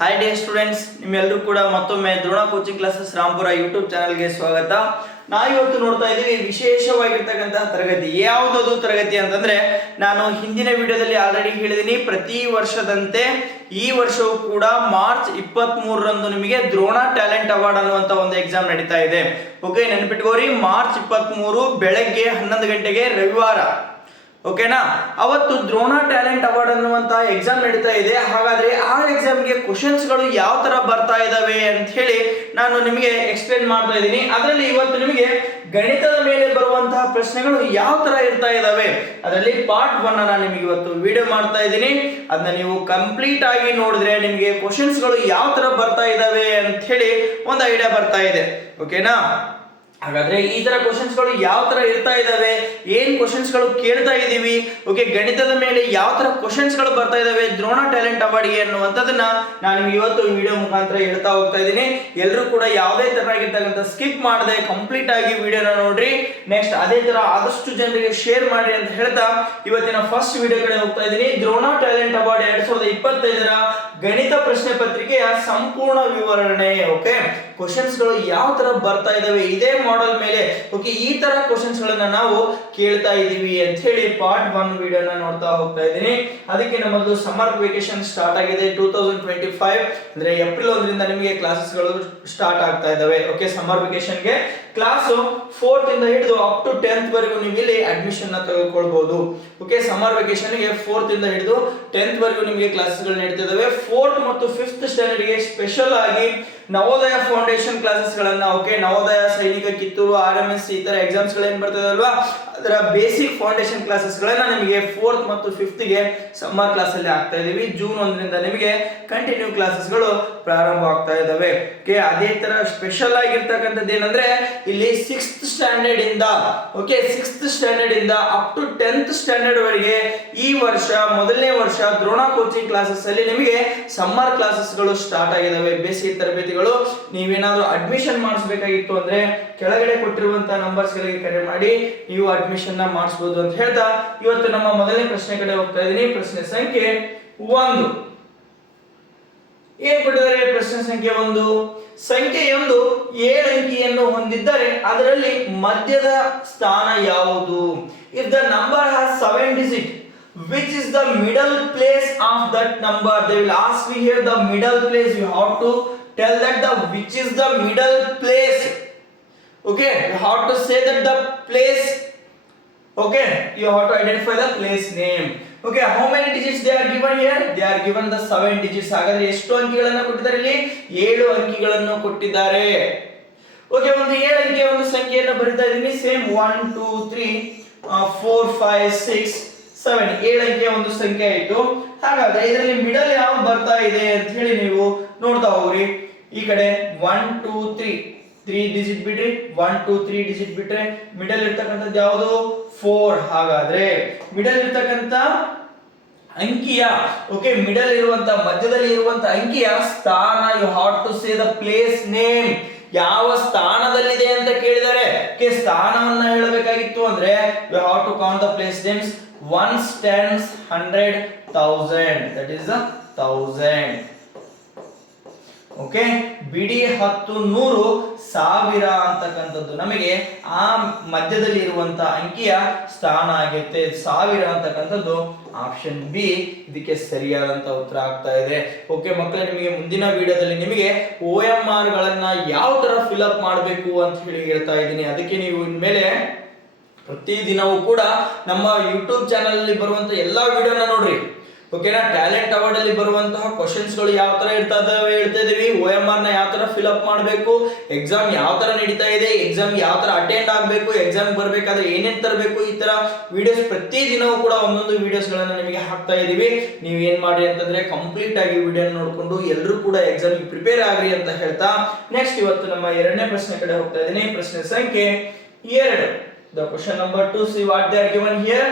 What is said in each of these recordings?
Hi day students ನಿಮ್ಮೆಲ್ಲರೂ ಕೂಡ ಮತ್ತೊಮ್ಮೆ Drona coaching classes Rampur YouTube ಚಾನಲ್ಗೆ ಸ್ವಾಗತ. ನಾವು ಇವತ್ತು ನೋಡ್ತಾ ಇದ್ದೀವಿ ವಿಶೇಷವಾಗಿರ್ತಕ್ಕಂತಹ ತರಗತಿ. ಯಾವುದದು ತರಗತಿ ಅಂತಂದ್ರೆ, ನಾನು ಹಿಂದಿನ ವಿಡಿಯೋದಲ್ಲಿ ಆಲ್ರೆಡಿ ಹೇಳಿದ್ದೀನಿ ಪ್ರತಿ ವರ್ಷದಂತೆ ಈ ವರ್ಷವೂ ಕೂಡ ಮಾರ್ಚ್ ಇಪ್ಪತ್ತ್ ಮೂರರಂದು ನಿಮಗೆ ದ್ರೋಣ ಟ್ಯಾಲೆಂಟ್ ಅವಾರ್ಡ್ ಅನ್ನುವಂತ ಒಂದು ಎಕ್ಸಾಮ್ ನಡೀತಾ ಇದೆ. ಓಕೆ ನೆನ್ಪಿಟ್ಕೋರಿ ಮಾರ್ಚ್ ಇಪ್ಪತ್ತ್ ಮೂರು ಬೆಳಗ್ಗೆ ಹನ್ನೊಂದು ಗಂಟೆಗೆ ರವಿವಾರ. ಓಕೆನಾ? ಅವತ್ತು ದ್ರೋಣ ಟ್ಯಾಲೆಂಟ್ ಅವಾರ್ಡ್ ಅನ್ನುವಂತ ಎಕ್ಸಾಮ್ ನಡೀತಾ ಇದೆ. ಹಾಗಾದ್ರೆ ಆ ಎಕ್ಸಾಮ್ಗೆ ಕ್ವಶನ್ಸ್ಗಳು ಯಾವ ತರ ಬರ್ತಾ ಇದಾವೆ ಅಂತ ಹೇಳಿ ನಾನು ನಿಮಗೆ ಎಕ್ಸ್ಪ್ಲೇನ್ ಮಾಡ್ತಾ ಇದ್ದೀನಿ. ಅದರಲ್ಲಿ ಇವತ್ತು ನಿಮಗೆ ಗಣಿತದ ಮೇಲೆ ಬರುವಂತಹ ಪ್ರಶ್ನೆಗಳು ಯಾವ ತರ ಇರ್ತಾ ಇದಾವೆ ಅದರಲ್ಲಿ ಪಾರ್ಟ್ ಒನ್ ನಾನು ನಿಮಗೆ ಇವತ್ತು ವಿಡಿಯೋ ಮಾಡ್ತಾ ಇದ್ದೀನಿ. ಅದನ್ನ ನೀವು ಕಂಪ್ಲೀಟ್ ಆಗಿ ನೋಡಿದ್ರೆ ನಿಮಗೆ ಕ್ವಶನ್ಸ್ಗಳು ಯಾವ ತರ ಬರ್ತಾ ಇದಾವೆ ಅಂತ ಹೇಳಿ ಒಂದು ಐಡಿಯಾ ಬರ್ತಾ ಇದೆ. ಓಕೆನಾ? ಹಾಗಾದ್ರೆ ಈ ತರ ಕ್ವಶನ್ಸ್ಗಳು ಯಾವ ತರ ಇರ್ತಾ ಇದಾವೆ? ಏನ್ ಕ್ವಶನ್ಸ್ಗಳು ಕೇಳ್ತಾ ಇದೀವಿ? ಓಕೆ ಗಣಿತದ ಮೇಲೆ ಯಾವ ತರ ಕ್ವಶನ್ಸ್ಗಳು ಬರ್ತಾ ಇದಾವೆ? ದ್ರೋಣ ಟ್ಯಾಲೆಂಟ್ ಅವಾರ್ಡ್ಗೆ ಅನ್ನುವಂಥದ್ದನ್ನ ನಾನು ಇವತ್ತು ವಿಡಿಯೋ ಮುಖಾಂತರ ಹೇಳ್ತಾ ಹೋಗ್ತಾ ಇದ್ದೀನಿ. ಎಲ್ಲರೂ ಕೂಡ ಯಾವುದೇ ತರನಾಗಿರ್ತಕ್ಕಂಥ ಸ್ಕಿಪ್ ಮಾಡದೆ ಕಂಪ್ಲೀಟ್ ಆಗಿ ವಿಡಿಯೋನ ನೋಡ್ರಿ. ನೆಕ್ಸ್ಟ್ ಅದೇ ತರ ಆದಷ್ಟು ಜನರಿಗೆ ಶೇರ್ ಮಾಡಿ ಅಂತ ಹೇಳ್ತಾ ಇವತ್ತಿನ ಫಸ್ಟ್ ವಿಡಿಯೋ ಕಡೆ ಹೋಗ್ತಾ ಇದ್ದೀನಿ. ದ್ರೋಣ ಟ್ಯಾಲೆಂಟ್ ಅವಾರ್ಡ್ ಎರಡ್ ಸಾವಿರದ ಇಪ್ಪತ್ತೈದರ ಗಣಿತ ಪ್ರಶ್ನೆ ಪತ್ರಿಕೆಯ ಸಂಪೂರ್ಣ ವಿವರಣೆ ಓಕೆ ಕ್ವಶನ್ಸ್ಗಳು ಯಾವ ತರ ಬರ್ತಾ ಇದಾವೆ? ಇದೇ ಮಾಡೆಲ್ ಮೇಲೆ ಓಕೆ ಈ ತರ ಕ್ವಶನ್ಸ್ ಗಳನ್ನ ನಾವು ಕೇಳ್ತಾ ಇದೀವಿ ಅಂತ ಹೇಳಿ ಪಾರ್ಟ್ ಒನ್ ವಿಡಿಯೋನ ನೋಡ್ತಾ ಹೋಗ್ತಾ ಇದ್ದೀನಿ. ಅದಕ್ಕೆ ನಮ್ಮದು ಸಮ್ಮರ್ ವೆಕೇಶನ್ ಸ್ಟಾರ್ಟ್ ಆಗಿದೆ. ಟೂ ತೌಸಂಡ್ ಟ್ವೆಂಟಿ ಫೈವ್ ಅಂದ್ರೆ ಏಪ್ರಿಲ್ ಒಂದರಿಂದ ನಿಮಗೆ ಕ್ಲಾಸಸ್ಗಳು ಸ್ಟಾರ್ಟ್ ಆಗ್ತಾ ಇದಾವೆ ಓಕೆ ಸಮ್ಮರ್ ವೆಕೇಶನ್ಗೆ ಕ್ಲಾಸು ಫೋರ್ತ್ ಇಂದ ಹಿಡಿದು ಅಪ್ ಟು ಟೆಂತ್ ವರೆಗೂ ನೀವು ಇಲ್ಲಿ ಅಡ್ಮಿಷನ್ನ ತೆಗೆದುಕೊಳ್ಬಹುದು ಓಕೆ ಸಮ್ಮರ್ ವೆಕೇಶನ್ಗೆ ಫೋರ್ತ್ ಇಂದ ಹಿಡಿದು ಟೆಂತ್ ವರೆಗೂ ನಿಮಗೆ ಕ್ಲಾಸಸ್ಗಳು ನಡೀತಾ ಇದಾವೆ ಫೋರ್ತ್ ಮತ್ತು ಫಿಫ್ತ್ ಸ್ಟ್ಯಾಂಡರ್ಡ್ಗೆ ಸ್ಪೆಷಲ್ ಆಗಿ ನವೋದಯ ಫೌಂಡೇಶನ್ ಕ್ಲಾಸಸ್ ಗಳನ್ನ okay, Navodaya, Sainik, Kittur R M S ಈ ತರ ಎಕ್ಸಾಮ್ಸ್ಗಳು ಏನ್ ಬರ್ತದೆ ಅದರ ಬೇಸಿಕ್ ಫೌಂಡೇಶನ್ ಕ್ಲಾಸಸ್ ಗಳನ್ನ ನಿಮಗೆ ಫೋರ್ತ್ ಮತ್ತು ಫಿಫ್ತ್ಗೆ ಸಮ್ಮರ್ ಕ್ಲಾಸ್ ಅಲ್ಲಿ ಆಗ್ತಾ ಇದೀವಿ ಜೂನ್ ಒಂದರಿಂದ ನಿಮಗೆ ಕಂಟಿನ್ಯೂ ಕ್ಲಾಸಸ್ಗಳು ಪ್ರಾರಂಭ ಆಗ್ತಾ ಇದಾವೆ ಓಕೆ, ಅದೇ ತರ ಸ್ಪೆಷಲ್ ಆಗಿರ್ತಕ್ಕಂಥದ್ದು ಏನಂದ್ರೆ, ಇಲ್ಲಿ ಸಿಕ್ಸ್ತ್ ಸ್ಟ್ಯಾಂಡರ್ಡ್ ಇಂದ, ಓಕೆ ಸಿಕ್ಸ್ತ್ ಸ್ಟ್ಯಾಂಡರ್ಡ್ ಇಂದ ಅಪ್ ಟು ಟೆಂತ್ ಸ್ಟ್ಯಾಂಡರ್ಡ್ ವರೆಗೆ ಈ ವರ್ಷ, ಮೊದಲನೇ ವರ್ಷ ದ್ರೋಣ ಕೋಚಿಂಗ್ ಕ್ಲಾಸಸ್ ಅಲ್ಲಿ ನಿಮಗೆ ಸಮ್ಮರ್ ಕ್ಲಾಸಸ್ಗಳು ಸ್ಟಾರ್ಟ್ ಆಗಿದಾವೆ ಬೇಸಿಗೆ ತರಬೇತಿಗಳು ನೀವೇನಾದ್ರೂ ಅಡ್ಮಿಷನ್ ಮಾಡಿಸ್ಬೇಕಾಗಿತ್ತು ಅಂದ್ರೆ ಕೆಳಗಡೆ ಕೊಟ್ಟಿರುವಂತಹ ನಂಬರ್ಸ್ ಗಳಿಗೆ ಕರೆ ಮಾಡಿ, ನೀವು ಅಡ್ಮಿಷನ್ನ ಮಾಡಿಸಬಹುದು ಅಂತ ಹೇಳ್ತಾ ಇವತ್ತು ನಮ್ಮ ಮೊದಲನೇ ಪ್ರಶ್ನೆ ಕಡೆ ಹೋಗ್ತಾ ಇದ್ದೀನಿ. ಪ್ರಶ್ನೆ ಸಂಖ್ಯೆ ಒಂದು. ಏನ್ ಕೊಟ್ಟಿದ್ದಾರೆ ಪ್ರಶ್ನೆ ಸಂಖ್ಯೆ ಒಂದು? ಸಂಖ್ಯೆಯೊಂದು ಏಳು ಅಂಕಿಯನ್ನು ಹೊಂದಿದ್ದರೆ ಅದರಲ್ಲಿ ಮಧ್ಯದ ಸ್ಥಾನ ಯಾವುದು? If the number has seven digit which is the middle place of that number they will ask we here the middle place you have to tell that the which is the middle place okay, you have to say that the place. Okay, you have to identify the place name. Okay, how many digits they are given here? They are given the seven digits. ಹಾಗಾದ್ರೆ ಎಷ್ಟು ಅಂಕಿಗಳನ್ನು ಕೊಟ್ಟಿದ್ದಾರೆ ಇಲ್ಲಿ? ಏಳು ಅಂಕಿಗಳನ್ನು ಕೊಟ್ಟಿದ್ದಾರೆ. Okay ಒಂದು ಏಳು ಅಂಕಿಯ ಒಂದು ಸಂಖ್ಯೆಯನ್ನು ಬರಿತಾ ಇದ್ದೀನಿ. Same one two three four five six seven ಏಳು ಅಂಕಿಯ ಒಂದು ಸಂಖ್ಯೆ ಆಯಿತು. ಹಾಗಾದ್ರೆ ಇದರಲ್ಲಿ ಮಿಡಲ್ ಯಾವ ಬರ್ತಾ ಇದೆ ಅಂತ ಹೇಳಿ ನೀವು ನೋಡ್ತಾ ಹೋಗ್ರಿ. ಈ ಕಡೆ one two three three digit ಬಿಡ್ರಿ ಒನ್ ಟೂ ತ್ರೀ ಡಿಜಿಟ್ ಬಿಟ್ರೆ ಮಿಡಲ್ ಇರ್ತಕ್ಕಂಥದ್ದು ಯಾವುದು? ಫೋರ್ ಹಾಗಾದ್ರೆ ಮಿಡಲ್ ಇರ್ತಕ್ಕಂಥ ಅಂಕಿಯ ಓಕೆ ಮಿಡಲ್ ಇರುವಂತ ಮಧ್ಯದಲ್ಲಿ ಇರುವಂತ ಅಂಕಿಯ ಸ್ಥಾನ you have to say the place name ಯಾವ ಸ್ಥಾನದಲ್ಲಿದೆ ಅಂತ ಕೇಳಿದರೆ ಕೆ ಸ್ಥಾನವನ್ನ ಹೇಳಬೇಕಾಗಿತ್ತು ಅಂದ್ರೆ you have to count the place names one stands hundred thousand that is the thousand okay ಬಿಡಿ ಹತ್ತು ನೂರು ಸಾವಿರ ಅಂತಕ್ಕಂಥದ್ದು ನಮಗೆ ಆ ಮಧ್ಯದಲ್ಲಿ ಇರುವಂತ ಅಂಕಿಯ ಸ್ಥಾನ ಆಗಿರುತ್ತೆ. ಸಾವಿರ ಅಂತಕ್ಕಂಥದ್ದು ಆಪ್ಷನ್ ಬಿ ಇದಕ್ಕೆ ಸರಿಯಾದಂತ ಉತ್ತರ ಆಗ್ತಾ ಇದೆ. ಓಕೆ ಮಕ್ಕಳೇ, ನಿಮಗೆ ಮುಂದಿನ ವಿಡಿಯೋದಲ್ಲಿ ನಿಮಗೆ ಒ ಎಂ ಆರ್ ಗಳನ್ನ ಯಾವ ತರ ಫಿಲ್ಅಪ್ ಮಾಡಬೇಕು ಅಂತ ಹೇಳಿ ಹೇಳ್ತಾ ಇದ್ದೀನಿ. ಅದಕ್ಕೆ ನೀವು ಇನ್ಮೇಲೆ ಪ್ರತಿ ದಿನವೂ ಕೂಡ ನಮ್ಮ ಯೂಟ್ಯೂಬ್ ಚಾನಲ್ ಅಲ್ಲಿ ಬರುವಂತ ಎಲ್ಲಾ ವಿಡಿಯೋನ ನೋಡ್ರಿ. ಓಕೆನಾ ಟ್ಯಾಲೆಂಟ್ ಅವಾರ್ಡ್ ಅಲ್ಲಿ ಬರುವಂತಹ ಕ್ವಶನ್ಸ್ಗಳು ಯಾವ ತರ ಇರ್ತಾ ಇದಾವೆ ಹೇಳ್ತಾ ಇದೀವಿ ಓ ಎಂ ಆರ್ನ ಯಾವ ತರ ಫಿಲ್ ಅಪ್ ಮಾಡಬೇಕು ಎಕ್ಸಾಮ್ ಯಾವ ತರ ನಡೀತಾ ಇದೆ ಎಕ್ಸಾಮ್ ಯಾವ ತರ ಅಟೆಂಡ್ ಆಗಬೇಕು ಎಕ್ಸಾಮ್ ಬರಬೇಕಾದ್ರೆ ಏನೇನ್ ತರಬೇಕು, ಈ ತರ ವಿಡಿಯೋಸ್ ಪ್ರತಿ ದಿನವೂ ಕೂಡ ಒಂದೊಂದು ವಿಡಿಯೋಸ್ ಗಳನ್ನ ನಿಮಗೆ ಹಾಕ್ತಾ ಇದೀವಿ ನೀವು ಏನ್ ಮಾಡಿ ಅಂತಂದ್ರೆ ಕಂಪ್ಲೀಟ್ ಆಗಿ ವಿಡಿಯೋ ನೋಡ್ಕೊಂಡು ಎಲ್ಲರೂ ಕೂಡ ಎಕ್ಸಾಮ್ ಪ್ರಿಪೇರ್ ಆಗ್ರಿ ಅಂತ ಹೇಳ್ತಾ. ನೆಕ್ಸ್ಟ್ ಇವತ್ತು ನಮ್ಮ ಎರಡನೇ ಪ್ರಶ್ನೆ ಕಡೆ ಹೋಗ್ತಾ ಇದ್ದೀನಿ. ಪ್ರಶ್ನೆ ಸಂಖ್ಯೆ ಎರಡು. The question number two see what they are given here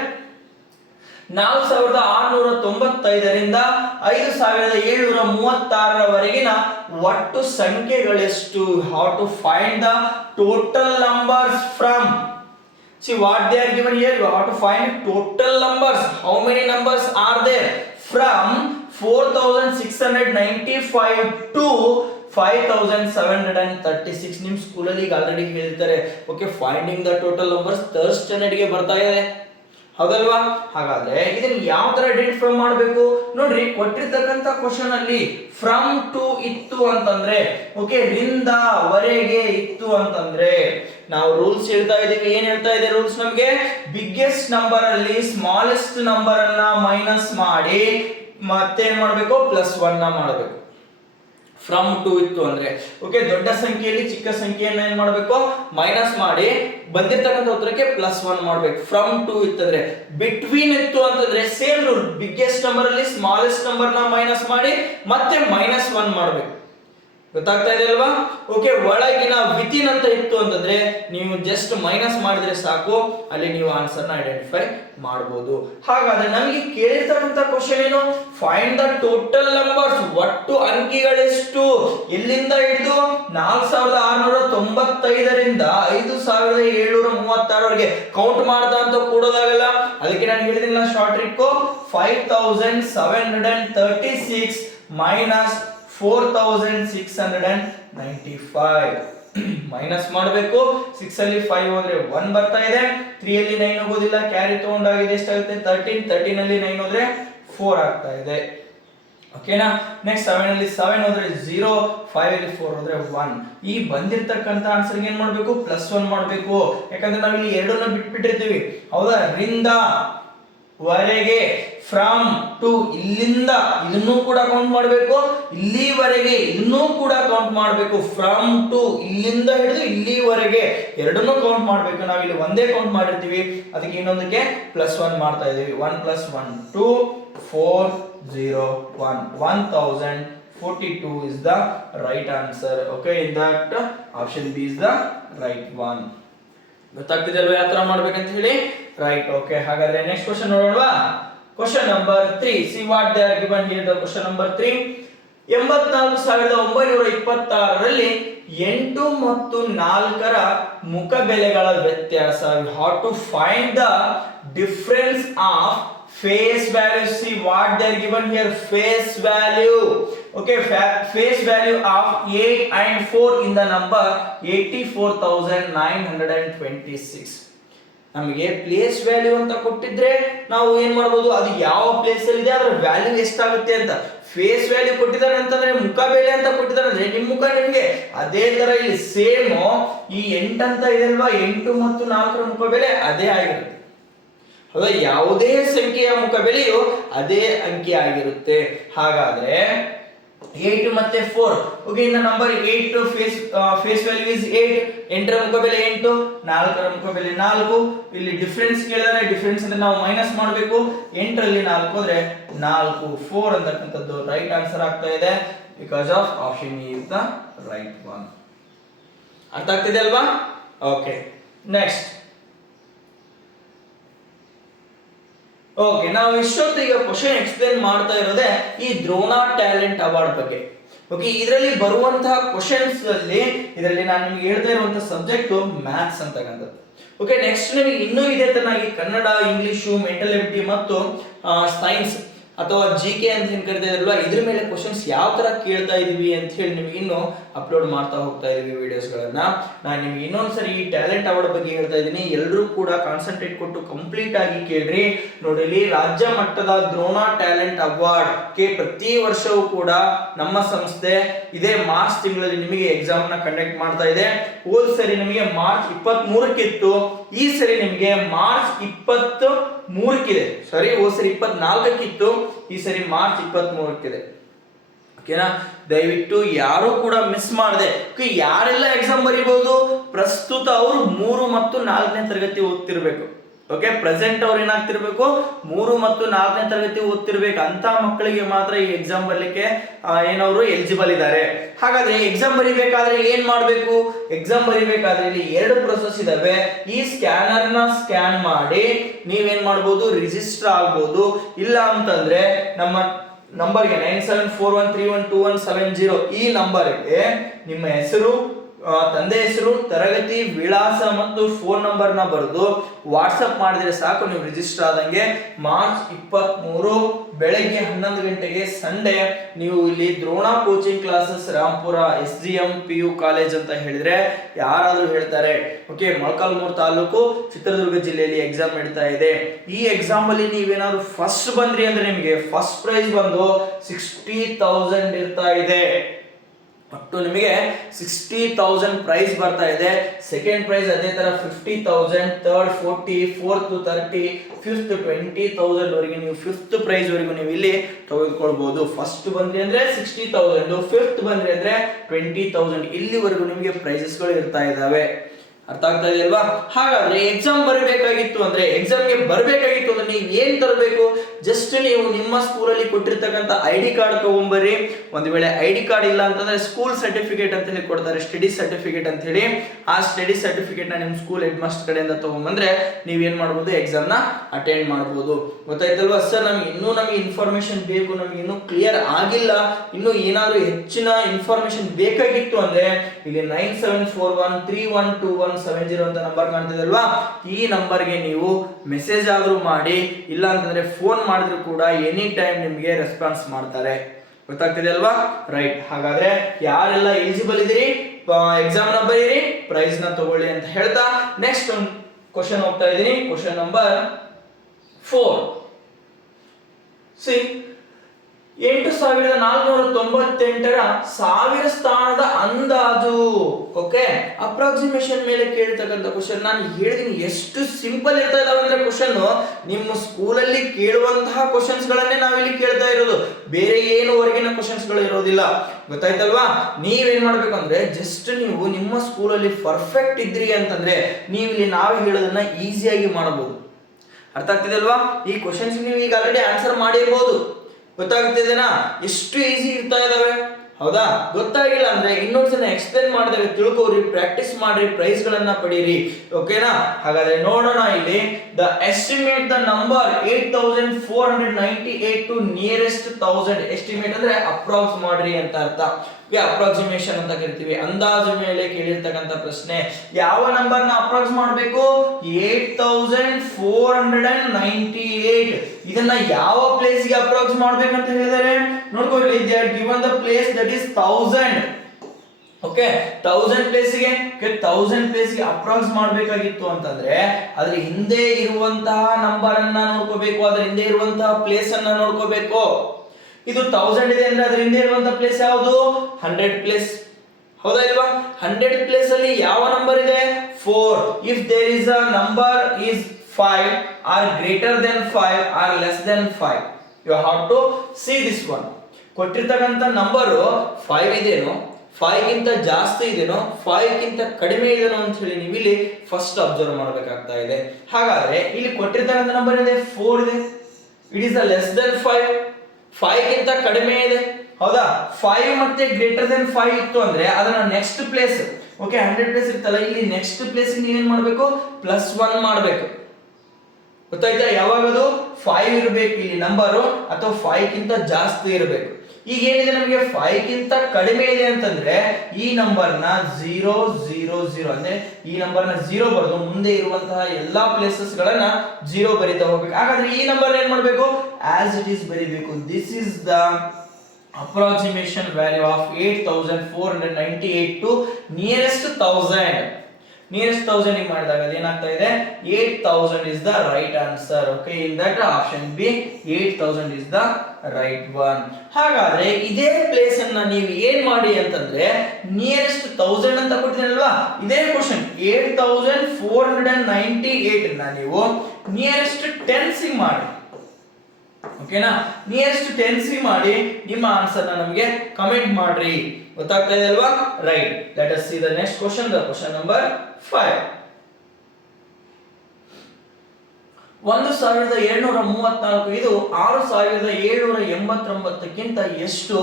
ನಾಲ್ಕು ಸಾವಿರದ ಆರುನೂರ ತೊಂಬತ್ತೈದರಿಂದ ಐದು ಸಾವಿರದ ಏಳ್ನೂರ ಮೂವತ್ತಾರರವರೆಗಿನ ಒಟ್ಟು ಸಂಖ್ಯೆಗಳೆಷ್ಟು how to find the total numbers from See, what they are given here. You to find total numbers. How many numbers are there? From four thousand six hundred ninety five to five thousand seven hundred and thirty six ನಿಮ್ ಸ್ಕೂಲಲ್ಲಿ ಈಗ already ಹೇಳ್ತಾರೆ okay finding the total numbers third ಸ್ಟ್ಯಾಂಡರ್ಡ್ಗೆ ಬರ್ತಾ ಇದೆ ಹೌದಲ್ವಾ? ಹಾಗಾದ್ರೆ ಇದನ್ನ ಯಾವ ತರ ಐಡೆಂಟಿಫೈ ಮಾಡಬೇಕು? ನೋಡ್ರಿ ಕೊಟ್ಟಿರ್ತಕ್ಕಂತ ಕ್ವಶನ್ ಅಲ್ಲಿ ಫ್ರಮ್ ಟು ಇತ್ತು ಅಂತಂದ್ರೆ ಓಕೆ ರಿಂದ ವರೆಗೆ ಇತ್ತು ಅಂತಂದ್ರೆ, ನಾವು ರೂಲ್ಸ್ ಹೇಳ್ತಾ ಇದೀವಿ ಏನ್ ಹೇಳ್ತಾ ಇದೆ ರೂಲ್ಸ್ ನಮ್ಗೆ? ಬಿಗ್ಗೆಸ್ಟ್ ನಂಬರ್ ಅಲ್ಲಿ ಸ್ಮಾಲೆಸ್ಟ್ ನಂಬರ್ ಅನ್ನ ಮೈನಸ್ ಮಾಡಿ ಮತ್ತೇನ್ ಮಾಡ್ಬೇಕು? ಪ್ಲಸ್ ಒನ್ ಮಾಡಬೇಕು. ಫ್ರಮ್ ಟು ಇತ್ತು ಅಂದ್ರೆ. ಓಕೆ ದೊಡ್ಡ ಸಂಖ್ಯೆಯಲ್ಲಿ ಚಿಕ್ಕ ಸಂಖ್ಯೆಯನ್ನ ಏನ್ ಮಾಡಬೇಕು? ಮೈನಸ್ ಮಾಡಿ, ಬಂದಿರ್ತಕ್ಕಂಥ ಉತ್ತರಕ್ಕೆ ಪ್ಲಸ್ ಒನ್ ಮಾಡ್ಬೇಕು. ಫ್ರಮ್ ಟು ಇತ್ತಂದ್ರೆ ಬಿಟ್ವೀನ್ ಇತ್ತು ಅಂತಂದ್ರೆ ಸೇಮ್ ರೂಲ್ ಬಿಗ್ಗೆಸ್ಟ್ ನಂಬರ್ ಅಲ್ಲಿ ಸ್ಮಾಲೆಸ್ಟ್ ನಂಬರ್ನ ಮೈನಸ್ ಮಾಡಿ, ಮತ್ತೆ ಮೈನಸ್ ಒನ್ ಮಾಡ್ಬೇಕು. ಗೊತ್ತಾಗ್ತಾ ಇದೆ ಅಲ್ವಾ? ಓಕೆ ಒಳಗಿನ ವಿತಿನ್ ಅಂತ ಇತ್ತು ಅಂತಂದ್ರೆ, ನೀವು ಜಸ್ಟ್ ಮೈನಸ್ ಮಾಡಿದ್ರೆ ಸಾಕು. ಅಲ್ಲಿ ನೀವು ಆನ್ಸರ್ನ ಐಡೆಂಟಿಫೈ ಮಾಡಬಹುದು ಹಾಗಾದ್ರೆ ನಮಗೆ ಕೇಳಿರ್ತಕ್ಕಂಥ ಕ್ವಶನ್ ಏನು? ಫೈಂಡ್ ದ ಟೋಟಲ್ ನಂಬರ್ಸ್ ಒಟ್ಟು ಅಂಕಿಗಳೆಷ್ಟು? ಇಲ್ಲಿಂದ ಹಿಡಿದು ನಾಲ್ಕು ಸಾವಿರದ ಆರ್ನೂರ ತೊಂಬತ್ತೈದರಿಂದ ಐದು ಸಾವಿರದ ಏಳ್ನೂರ ಮೂವತ್ತಾರವರೆಗೆ ಕೌಂಟ್ ಮಾಡ್ತಾ ಅಂತ ಕೂಡೋದಾಗಲ್ಲ. ಅದಕ್ಕೆ ನಾನು ಹೇಳಿದಿಲ್ಲ short trick five thousand seven hundred and thirty six minus four thousand six hundred and ninety five minus ಮಾಡಬೇಕು. ಸಿಕ್ಸ್ ಅಲ್ಲಿ ಫೈವ್ ಹೋದ್ರೆ ಒನ್ ಬರ್ತಾ ಇದೆ. ತ್ರೀ ಅಲ್ಲಿ ನೈನ್ ಹೋಗೋದಿಲ್ಲ. ಕ್ಯಾರಿ ತಗೊಂಡಾಗಿದೆ ಎಷ್ಟಾಗುತ್ತೆ? ತರ್ಟೀನ್ ತರ್ಟೀನ್ ಅಲ್ಲಿ ನೈನ್ ಹೋದ್ರೆ ಫೋರ್ ಆಗ್ತಾ ಇದೆ. ಓಕೆನಾ ನೆಕ್ಸ್ಟ್ ಸೆವೆನ್ ಅಲ್ಲಿ ಸೆವೆನ್ ಹೋದ್ರೆ ಜೀರೋ ಫೈವ್ ಅಲ್ಲಿ ಫೋರ್ ಹೋದ್ರೆ ಒನ್ ಈ ಬಂದಿರ್ತಕ್ಕಂಥ ಆನ್ಸರ್ಗೆ ಏನ್ ಮಾಡಬೇಕು? ಪ್ಲಸ್ ಒನ್ ಮಾಡಬೇಕು. ಯಾಕಂದ್ರೆ ನಾವು ಇಲ್ಲಿ ಎರಡನ್ನ ಬಿಟ್ಬಿಟ್ಟಿರ್ತೀವಿ. ಹೌದಾ? ರಿಂದ ವರೆಗೆ ಫ್ರಮ್ ಟು ಇಲ್ಲಿಂದ ಇದನ್ನೂ ಕೂಡ ಕೌಂಟ್ ಮಾಡಬೇಕು, ಇಲ್ಲಿವರೆಗೆ ಇನ್ನೂ ಕೂಡ ಕೌಂಟ್ ಮಾಡಬೇಕು. ಫ್ರಮ್ ಟು ಇಲ್ಲಿಂದ ಹಿಡಿದು ಇಲ್ಲಿವರೆಗೆ ಎರಡನ್ನೂ ಕೌಂಟ್ ಮಾಡಬೇಕು. ನಾವು ಇಲ್ಲಿ ಒಂದೇ ಕೌಂಟ್ ಮಾಡಿರ್ತೀವಿ. ಅದಕ್ಕೆ ಇನ್ನೊಂದಕ್ಕೆ ಪ್ಲಸ್ ಒನ್ ಮಾಡ್ತಾ ಇದೀವಿ one plus one two four zero one one thousand forty two is the right answer okay in that option B is the right one ಗೊತ್ತಾಗ್ತಿದೆ ಅಲ್ವಾ ಯಾವ ಥರ ಮಾಡ್ಬೇಕಂತ ಹೇಳಿ? ರೈಟ್ ಓಕೆ ಹಾಗಾದ್ರೆ next question ನೋಡೋಣವಾ? Question number three see what they are given here the question number three ಎಂಬತ್ನಾಲ್ಕು ಸಾವಿರದ ಒಂಬೈನೂರ ಇಪ್ಪತ್ತಾರರಲ್ಲಿ ಎಂಟು ಮತ್ತು ನಾಲ್ಕರ ಮುಖ ಬೆಲೆಗಳ ವ್ಯತ್ಯಾಸ. How to find the difference of face value see what they are given here face value okay, fa- face value of 8 thousand 4 hundred the twenty 84926 ನಮಗೆ ಪ್ಲೇಸ್ ವ್ಯಾಲ್ಯೂ ಅಂತ ಕೊಟ್ಟಿದ್ರೆ ನಾವು ಏನ್ ಮಾಡ್ಬೋದು? ಅದು ಯಾವ ಪ್ಲೇಸ್ ಅಲ್ಲಿ ಇದೆ, ಅದರ ವ್ಯಾಲ್ಯೂ ಎಷ್ಟಾಗುತ್ತೆ ಅಂತ. ಫೇಸ್ ವ್ಯಾಲ್ಯೂ ಕೊಟ್ಟಿದ್ದಾರೆ ಅಂತಂದ್ರೆ ಮುಖ ಬೆಲೆ ಅಂತ ಕೊಟ್ಟಿದ್ದಾರೆ ಅಂದ್ರೆ ನಿಮ್ ಮುಖ ನಿಮ್ಗೆ. ಅದೇ ತರ ಇಲ್ಲಿ ಸೇಮ್ ಈ ಎಂಟು ಅಂತ ಇದೆ ಅಲ್ವಾ? ಎಂಟು ಮತ್ತು ನಾಲ್ಕರ ಮುಖ ಬೆಲೆ ಅದೇ ಆಗಿರುತ್ತೆ. ಅದ ಯಾವುದೇ ಸಂಖ್ಯೆಯ ಮುಖ ಬೆಲೆಯು ಅದೇ ಅಂಕಿ ಆಗಿರುತ್ತೆ. ಹಾಗಾದ್ರೆ ಏಟ್ ಮತ್ತೆ four okay in number eight face face value is 8 ಎಂಟರ ಮುಖ ಬೆಲೆ ಎಂಟು, ನಾಲ್ಕರ ಮುಖ ಬೆಲೆ ನಾಲ್ಕು. ಇಲ್ಲಿ ಡಿಫ್ರೆನ್ಸ್ ಕೇಳಿದರೆ ಡಿಫ್ರೆನ್ಸ್ ಅಂದ್ರೆ ನಾವು ಮೈನಸ್ ಮಾಡಬೇಕು. ಎಂಟರಲ್ಲಿ ನಾಲ್ಕು ಅಂದ್ರೆ ನಾಲ್ಕು ಫೋರ್ ಅಂತಕ್ಕಂಥದ್ದು ರೈಟ್ ಆನ್ಸರ್ ಆಗ್ತಾ ಇದೆ. Because of option is the right one ಅರ್ಥ ಆಗ್ತಿದೆ ಅಲ್ವಾ? ಓಕೆ ನೆಕ್ಸ್ಟ್ ಓಕೆ ನಾವು ಇಷ್ಟೊತ್ತಿಗೆ ಕ್ವಶನ್ ಎಕ್ಸ್ಪ್ಲೇನ್ ಮಾಡ್ತಾ ಇರೋದೇ ಈ ದ್ರೋಣ ಟ್ಯಾಲೆಂಟ್ ಅವಾರ್ಡ್ ಬಗ್ಗೆ. ಓಕೆ ಇದರಲ್ಲಿ ಬರುವಂತಹ ಕ್ವಶನ್ಸ್ ಅಲ್ಲಿ, ಇದರಲ್ಲಿ ನಾನು ನಿಮ್ಗೆ ಹೇಳ್ತಾ ಇರುವಂತಹ ಸಬ್ಜೆಕ್ಟ್ ಮ್ಯಾಥ್ಸ್ ಅಂತಕ್ಕಂಥದ್ದು ಓಕೆ ನೆಕ್ಸ್ಟ್ ನಿಮಗೆ ಇನ್ನೂ ಇದೇ ತರನಾಗಿ ಕನ್ನಡ ಇಂಗ್ಲಿಷು ಮೆಂಟಲ್ ಎಬಿಲಿಟಿ ಮತ್ತು ಸೈನ್ಸ್ ಅಥವಾ ಜಿ ಕೆ ಅಂತ ಏನ್ ಕರಿತಾ ಇದ್ರಲ್ವಾ, ಇದ್ರ ಮೇಲೆ ಕ್ವಶನ್ಸ್ ಯಾವ ತರ ಕೇಳ್ತಾ ಇದೀವಿ ಅಂತ ಹೇಳಿ ನಿಮ್ಗೆ ಇನ್ನು ಅಪ್ಲೋಡ್ ಮಾಡ್ತಾ ಹೋಗ್ತಾ ಇದೀವಿ ವಿಡಿಯೋಸ್ಗಳನ್ನ ನಾನು ನಿಮ್ಗೆ ಇನ್ನೊಂದ್ಸರಿ ಈ ಟ್ಯಾಲೆಂಟ್ ಅವಾರ್ಡ್ ಬಗ್ಗೆ ಹೇಳ್ತಾ ಇದ್ದೀನಿ ಎಲ್ಲರೂ ಕೂಡ ಕಾನ್ಸಂಟ್ರೇಟ್ ಕೊಟ್ಟು ಕಂಪ್ಲೀಟ್ ಆಗಿ ಕೇಳ್ರಿ. ನೋಡಿಲಿ ರಾಜ್ಯ ಮಟ್ಟದ ದ್ರೋಣ ಟ್ಯಾಲೆಂಟ್ ಅವಾರ್ಡ್ ಕೆ ಪ್ರತಿ ವರ್ಷವೂ ಕೂಡ ನಮ್ಮ ಸಂಸ್ಥೆ ಇದೇ ಮಾರ್ಚ್ ತಿಂಗಳಲ್ಲಿ ನಿಮಗೆ ಎಕ್ಸಾಮ್ನ ಕಂಡಕ್ಟ್ ಮಾಡ್ತಾ ಇದೆ. ಹೋದ ಸರಿ ನಿಮಗೆ ಮಾರ್ಚ್ ಇಪ್ಪತ್ತ್ ಮೂರಕ್ಕಿತ್ತು ಈ ಸರಿ ನಿಮಗೆ ಮಾರ್ಚ್ ಇಪ್ಪತ್ತು ಮೂರಕ್ಕಿದೆ ಸರಿ ಹೋದ್ ಸರಿ ಇಪ್ಪತ್ನಾಲ್ಕಕ್ಕಿತ್ತು ಈ ಸರಿ ಮಾರ್ಚ್ ಇಪ್ಪತ್ತ್ ಮೂರಕ್ಕಿದೆ ಓಕೆನಾ ದಯವಿಟ್ಟು ಯಾರು ಕೂಡ ಮಿಸ್ ಮಾಡದೆ. ಯಾರೆಲ್ಲ ಎಕ್ಸಾಮ್ ಬರೀಬಹುದು? ಪ್ರಸ್ತುತ ಅವರು ಮೂರು ಮತ್ತು ನಾಲ್ಕನೇ ತರಗತಿ ಓದ್ತಿರ್ಬೇಕು. ಓಕೆ ಪ್ರೆಸೆಂಟ್ ಅವ್ರು ಏನಾಗ್ತಿರ್ಬೇಕು? ಮೂರು ಮತ್ತು ನಾಲ್ಕನೇ ತರಗತಿ ಓದ್ತಿರ್ಬೇಕು. ಅಂತ ಮಕ್ಕಳಿಗೆ ಮಾತ್ರ ಈ ಎಕ್ಸಾಮ್ ಬರ್ಲಿಕ್ಕೆ ಏನವರು ಎಲಿಜಿಬಲ್ ಇದ್ದಾರೆ ಹಾಗಾದ್ರೆ ಎಕ್ಸಾಮ್ ಬರಿಬೇಕಾದ್ರೆ ಏನ್ ಮಾಡ್ಬೇಕು? ಎಕ್ಸಾಮ್ ಬರಿಬೇಕಾದ್ರೆ ಇಲ್ಲಿ ಎರಡು ಪ್ರೊಸೆಸ್ ಇದಾವೆ. ಈ ಸ್ಕ್ಯಾನರ್ನ ಸ್ಕ್ಯಾನ್ ಮಾಡಿ ನೀವೇನ್ ಮಾಡ್ಬೋದು? ರಿಜಿಸ್ಟರ್ ಆಗ್ಬೋದು. ಇಲ್ಲ ಅಂತಂದ್ರೆ ನಮ್ಮ ನಂಬರ್ಗೆ nine seven four one three one two one seven zero ಈ ನಂಬರ್ಗೆ ನಿಮ್ಮ ಹೆಸರು ತಂದೆ ಹೆಸರು, ತರಗತಿ, ವಿಳಾಸ ಮತ್ತು ಫೋನ್ ನಂಬರ್ನ ಬರೆದು ವಾಟ್ಸಪ್ ಮಾಡಿದ್ರೆ ಸಾಕು, ನೀವು ರಿಜಿಸ್ಟರ್ ಆದಂಗೆ ಮಾರ್ಚ್ ಇಪ್ಪತ್ತ್ ಮೂರು ಬೆಳಗ್ಗೆ ಹನ್ನೊಂದು ಗಂಟೆಗೆ ಸಂಡೇ. ನೀವು ಇಲ್ಲಿ Drona coaching classes Rampur S G M P U college ಅಂತ ಹೇಳಿದ್ರೆ ಯಾರಾದರೂ ಹೇಳ್ತಾರೆ, ಓಕೆ ಮೊಳಕಾಲ್ಮೂರು ತಾಲೂಕು ಚಿತ್ರದುರ್ಗ ಜಿಲ್ಲೆಯಲ್ಲಿ ಎಕ್ಸಾಮ್ ನಡೀತಾ ಇದೆ. ಈ ಎಕ್ಸಾಮ್ ಅಲ್ಲಿ ನೀವೇನಾದ್ರು ಫಸ್ಟ್ ಬಂದ್ರಿ ಅಂದ್ರೆ ನಿಮಗೆ ಫಸ್ಟ್ ಪ್ರೈಸ್ ಬಂದು ಸಿಕ್ಸ್ಟಿ ತೌಸಂಡ್ ಇರ್ತಾ ಇದೆ. ಒಟ್ಟು ನಿಮಗೆ ಸಿಕ್ಸ್ಟಿ ತೌಸಂಡ್ ಪ್ರೈಸ್ ಬರ್ತಾ ಇದೆ. ಸೆಕೆಂಡ್ ಪ್ರೈಸ್ ಅದೇ ತರ fifty thousand third forty fourth thirty fifth twenty thousand ವರೆಗೆ ನೀವು ಫಿಫ್ತ್ ಪ್ರೈಸ್ ವರೆಗೂ ನೀವು ಇಲ್ಲಿ ತೆಗೆದುಕೊಳ್ಬಹುದು ಫಸ್ಟ್ ಬಂದ್ರಿ ಅಂದ್ರೆ ಸಿಕ್ಸ್ಟಿ ತೌಸಂಡ್ ಫಿಫ್ತ್ ಬಂದ್ರಿ ಅಂದ್ರೆ ಟ್ವೆಂಟಿ ತೌಸಂಡ್ ಇಲ್ಲಿವರೆಗೂ ನಿಮಗೆ ಪ್ರೈಸಸ್ಗಳು ಇರ್ತಾ ಇದಾವೆ ಅರ್ಥ ಆಗ್ತಾ ಇದೆಯಲ್ವಾ? ಹಾಗಾದ್ರೆ ಎಕ್ಸಾಮ್ ಬರಬೇಕಾಗಿತ್ತು ಅಂದ್ರೆ ಎಕ್ಸಾಮ್ಗೆ ಬರಬೇಕಾಗಿತ್ತು ಅಂದ್ರೆ ನೀವು ಏನ್ ತರಬೇಕು? ಜಸ್ಟ್ ನೀವು ನಿಮ್ಮ ಸ್ಕೂಲಲ್ಲಿ ಕೊಟ್ಟಿರ್ತಕ್ಕಂಥ ಐ ಡಿ ಕಾರ್ಡ್ ತಗೊಂಬರ್ರಿ. ಒಂದು ವೇಳೆ ಐ ಡಿ ಕಾರ್ಡ್ ಇಲ್ಲ ಅಂತಂದ್ರೆ ಸ್ಕೂಲ್ ಸರ್ಟಿಫಿಕೇಟ್ ಅಂತ ಹೇಳಿ ಕೊಡ್ತಾರೆ ಸ್ಟಡಿ ಸರ್ಟಿಫಿಕೇಟ್ ಅಂತ ಹೇಳಿ. ಆ ಸ್ಟಡಿ ಸರ್ಟಿಫಿಕೇಟ್ನ ನಿಮ್ಮ ಸ್ಕೂಲ್ ಹೆಡ್ ಮಾಸ್ಟರ್ ಕಡೆಯಿಂದ ತಗೊಂಬಂದ್ರೆ ನೀವೇನು ಮಾಡ್ಬೋದು ಎಕ್ಸಾಮ್ನ ಅಟೆಂಡ್ ಮಾಡ್ಬೋದು. ಗೊತ್ತಾಯ್ತಲ್ವಾ? ಸರ್ ನಮ್ಗೆ ಇನ್ನೂ ನಮಗೆ ಇನ್ಫಾರ್ಮೇಶನ್ ಬೇಕು, ನಮ್ಗೆ ಇನ್ನೂ ಕ್ಲಿಯರ್ ಆಗಿಲ್ಲ. ಇನ್ನೂ ಏನಾದರೂ ಹೆಚ್ಚಿನ ಇನ್ಫಾರ್ಮೇಶನ್ ಬೇಕಾಗಿತ್ತು ಅಂದ್ರೆ ಇಲ್ಲಿ nine seven four one three one two one seven zero ಅಂತ ನಂಬರ್ ಕಾಣ್ತಿದಲ್ವಾ ಈ ನಂಬರ್ಗೆ ನೀವು ಮೆಸೇಜ್ ಆದರೂ ಮಾಡಿ, ಇಲ್ಲ ಅಂತಂದ್ರೆ ಫೋನ್ ಮಾಡಿದ್ರು ಕೂಡ ಎನಿ ಟೈಮ್ ನಿಮಗೆ ರೆಸ್ಪಾನ್ಸ್ ಮಾಡ್ತಾರೆ. ಗೊತ್ತಾಗ್ತಿದೆ ಅಲ್ವಾ? ರೈಟ್ ಹಾಗಾದ್ರೆ ಯಾರೆಲ್ಲ ಎಲಿಜಿಬಲ್ ಇದ್ದೀರಿ ಎಕ್ಸಾಮ್ನ ಬರೀರಿ ಪ್ರೈಸ್ನ ತಗೊಳ್ಳಿ ಅಂತ ಹೇಳ್ತಾ ನೆಕ್ಸ್ಟ್ ಒಂದು ಕ್ವಶನ್ ಹೋಗ್ತಾ ಇದ್ದೀನಿ. ಕ್ವಶನ್ ನಂಬರ್ ಫೋರ್ ಸಿ ಎಂಟು ಸಾವಿರದ ನಾಲ್ಕುನೂರ ತೊಂಬತ್ತೆಂಟರ ಸಾವಿರ ಸ್ಥಾನದ ಅಂದಾಜು. ಓಕೆ ಅಪ್ರಾಕ್ಸಿಮೇಷನ್ ಮೇಲೆ ಕೇಳ್ತಕ್ಕಂಥ ಕ್ವಶನ್ ನಾನು ಹೇಳಿದೀನಿ ಎಷ್ಟು ಸಿಂಪಲ್ ಇರ್ತಾ ಇದಾವೆ ಅಂದ್ರೆ ಕ್ವಶನ್ ನಿಮ್ಮ ಸ್ಕೂಲಲ್ಲಿ ಕೇಳುವಂತಹ ಕ್ವಶನ್ಸ್ ಗಳನ್ನೇ ನಾವಿಲ್ಲಿ ಕೇಳ್ತಾ ಇರೋದು. ಬೇರೆ ಏನು ಹೊರಗಿನ ಕ್ವಶನ್ಸ್ಗಳು ಇರೋದಿಲ್ಲ. ಗೊತ್ತಾಯ್ತಲ್ವಾ? ನೀವೇನ್ ಮಾಡ್ಬೇಕಂದ್ರೆ ಜಸ್ಟ್ ನೀವು ನಿಮ್ಮ ಸ್ಕೂಲಲ್ಲಿ ಪರ್ಫೆಕ್ಟ್ ಇದ್ರಿ ಅಂತಂದ್ರೆ ನೀವು ಇಲ್ಲಿ ನಾವು ಹೇಳೋದನ್ನ ಈಸಿಯಾಗಿ ಮಾಡಬಹುದು. ಅರ್ಥ ಆಗ್ತಿದೆ ಅಲ್ವಾ? ಈ ಕ್ವಶನ್ಸ್ ನೀವು ಈಗ ಆಲ್ರೆಡಿ ಆನ್ಸರ್ ಮಾಡಿರ್ಬೋದು. ಗೊತ್ತಾಗ್ತಿದೆನಾ ಎಷ್ಟು ಈಸಿ ಇರ್ತಾ ಇದಾವೆ? ಹೌದಾ? ಗೊತ್ತಾಗಿಲ್ಲ ಅಂದ್ರೆ ಇನ್ನೊಂದ್ಸಲ ಎಕ್ಸ್ಪ್ಲೇನ್ ಮಾಡಿದಾಗ ತಿಳ್ಕೊರಿ ಪ್ರಾಕ್ಟೀಸ್ ಮಾಡ್ರಿ ಪ್ರೈಸ್ ಗಳನ್ನ ಪಡೀರಿ. ಓಕೆನಾ ಹಾಗಾದ್ರೆ ನೋಡೋಣ ಇಲ್ಲಿ. The estimate the number eight thousand four hundred ninety eight to nearest thousand estimate ಅಂದ್ರೆ ಅಪ್ರಾಕ್ಸ್ ಮಾಡ್ರಿ ಅಂತ ಅರ್ಥ. ಅಪ್ರಾಕ್ಸಿಮೇಷನ್ ಅಂತ ಕರಿತೀವಿ. ಅಂದಾಜು ಮೇಲೆ ಕೇಳಿರ್ತಕ್ಕಂಥ ಪ್ರಶ್ನೆ, ಯಾವ ನಂಬರ್ನ ಅಪ್ರಾಕ್ಸ್ ಮಾಡಬೇಕು? Eight thousand four hundred and ninety eight. ಇದನ್ನ ಯಾವ ಪ್ಲೇಸ್ಗೆ ಅಪ್ರಾಕ್ಸ್ ಮಾಡ್ಬೇಕಂತ ಹೇಳಿದರೆ? ನೋಡ್ಕೊಳ್ಳಿ they given the place that is thousand okay thousand ಪ್ಲೇಸ್ಗೆ ತೌಸಂಡ್ ಪ್ಲೇಸ್ಗೆ ಅಪ್ರಾಕ್ಸ್ ಮಾಡಬೇಕಾಗಿತ್ತು ಅಂತಂದ್ರೆ, ಅದ್ರ ಹಿಂದೆ ಇರುವಂತಹ ನಂಬರ್ ಅನ್ನ ನೋಡ್ಕೋಬೇಕು, ಅದ್ರ ಹಿಂದೆ ಇರುವಂತಹ ಪ್ಲೇಸ್ ಅನ್ನ ನೋಡ್ಕೋಬೇಕು. ಇದು ತೌಸಂಡ್ ಇದೆ ಅಂದ್ರೆ ಅದರಿಂದ ಹಿಂದೆ ಇರುವಂತಹ ಪ್ಲೇಸ್ ಯಾವುದು? ಹಂಡ್ರೆಡ್ ಪ್ಲೇಸ್ ಹೌದಾ ಇಲ್ವಾ? ಹಂಡ್ರೆಡ್ ಪ್ಲೇಸ್ ಅಲ್ಲಿ ಯಾವ ನಂಬರ್ ಇದೆ? Four if there is a number is five or greater than five or less than five you have to see this one ಕೊಟ್ಟಿರ್ತಕ್ಕಂಥ ನಂಬರು ಫೈವ್ ಇದೇನು? ಫೈವ್ ಗಿಂತ ಜಾಸ್ತಿ ಇದೇನೋ? ಫೈವ್ ಗಿಂತ ಕಡಿಮೆ ಇದೇನೋ ಅಂತ ಹೇಳಿ ನೀವು ಇಲ್ಲಿ ಫಸ್ಟ್ ಅಬ್ಸರ್ವ್ ಮಾಡಬೇಕಾಗ್ತಾ ಇದೆ. ಹಾಗಾದ್ರೆ ಇಲ್ಲಿ ಕೊಟ್ಟಿರ್ತಕ್ಕಂಥ ನಂಬರ್ ಇದೆ ಫೋರ್ ಇದೆ. It is a less than five five ಗಿಂತ ಕಡಿಮೆ ಇದೆ. ಹೌದಾ? ಫೈವ್ ಮತ್ತೆ ಗ್ರೇಟರ್ ದೆನ್ ಫೈವ್ ಇತ್ತು ಅಂದ್ರೆ ಅದನ್ನ next place okay hundred place ಇರ್ತಲ್ಲ ಇಲ್ಲಿ ನೆಕ್ಸ್ಟ್ ಪ್ಲೇಸ್ ನೀವೇನ್ ಮಾಡಬೇಕು? ಪ್ಲಸ್ ಒನ್ ಮಾಡಬೇಕು. ಗೊತ್ತಾಯ್ತಾ? ಯಾವಾಗ ಅದು ಫೈವ್ ಇರಬೇಕು ಇಲ್ಲಿ ನಂಬರು ಅಥವಾ ಫೈವ್ ಗಿಂತ ಜಾಸ್ತಿ ಇರಬೇಕು. ಈಗ ಏನಿದೆ ನಮಗೆ ಫೈವ್ ಗಿಂತ ಕಡಿಮೆ ಇದೆ ಅಂತಂದ್ರೆ ಈ ನಂಬರ್ನ ಝೀರೋ ಝೀರೋ ಝೀರೋ ಅಂದ್ರೆ ಈ ನಂಬರ್ನ ಝೀರೋ ಬರೆದು ಮುಂದೆ ಇರುವಂತಹ ಎಲ್ಲಾ ಪ್ಲೇಸಸ್ ಗಳನ್ನ ಝೀರೋ ಬರಿತಾ ಹೋಗ್ಬೇಕು. ಹಾಗಾದ್ರೆ ಈ ನಂಬರ್ ಏನ್ ಮಾಡಬೇಕು? ಆಸ್ ಇಟ್ ಈಸ್ ಬರಿಬೇಕು. This is the approximation value of eight thousand four hundred ninety eight to nearest thousand nearest thousand ಮಾಡಿದಾಗ ಏನಾಗ್ತಾ ಇದೆ? Eight thousand is the right answer okay in that option B eight thousand is the right one ಹಾಗಾದ್ರೆ ಇದೇ place ಅನ್ನ ನೀವು ಏನ್ ಮಾಡಿ ಅಂತಂದ್ರೆ ನಿಯರೆಸ್ಟ್ ತೌಸಂಡ್ ಅಂತ ಕೊಟ್ಟಿದ್ದೀನಲ್ವಾ? ಇದೇ question eight thousand four hundred and ninety eight ಅನ್ನ ನೀವು ನಿಯರೆಸ್ಟ್ ಟೆನ್ಸಿಂಗ್ ಮಾಡಿ. ಓಕೆನಾ ನಿಯರೆಸ್ಟ್ ಟೆನ್ಸಿ ಮಾಡಿ ನಿಮ್ಮ ಆನ್ಸರ್ ನಮಗೆ ಕಮೆಂಟ್ ಮಾಡ್ರಿ. ಗೊತ್ತಾಗ್ತಾ ಇದೆ ಅಲ್ವಾ? Right let us see the next question the question number five ಒಂದು ಸಾವಿರದ ಏಳ್ನೂರ ಮೂವತ್ನಾಲ್ಕು ಇದು ಆರು ಸಾವಿರದ ಏಳ್ನೂರ ಎಂಬತ್ತೊಂಬತ್ತಕ್ಕಿಂತ ಎಷ್ಟು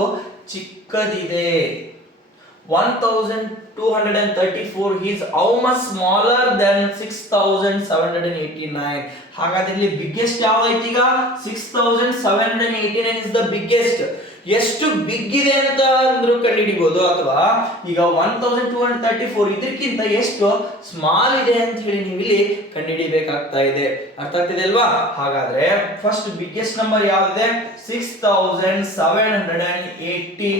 ಚಿಕ್ಕದಿದೆ. One thousand two hundred and thirty four is how much smaller than six thousand seven hundred and eighty nine ಹಾಗಾದ್ರೆ ಇಲ್ಲಿ ಬಿಗ್ಗೆಸ್ಟ್ ಐತಿ ಈಗ six thousand seven hundred eighty nine is the biggest ಎಷ್ಟು ಬಿಗ್ ಇದೆ ಅಂತ ಅಂದ್ರು ಕಂಡುಹಿಡಿಬಹುದು ಅಥವಾ ಈಗ one thousand two hundred thirty four ಇದಕ್ಕಿಂತ ಎಷ್ಟು ಸ್ಮಾಲ್ ಇದೆ ಅಂತ ಹೇಳಿ ನೀವು ಇಲ್ಲಿ ಕಂಡುಹಿಡಿಬೇಕಾಗ್ತಾ ಇದೆ. ಅರ್ಥ ಆಗ್ತಿದೆ ಅಲ್ವಾ? ಹಾಗಾದ್ರೆ first biggest number ಯಾವ್ದಿದೆ? Six thousand seven hundred and eighty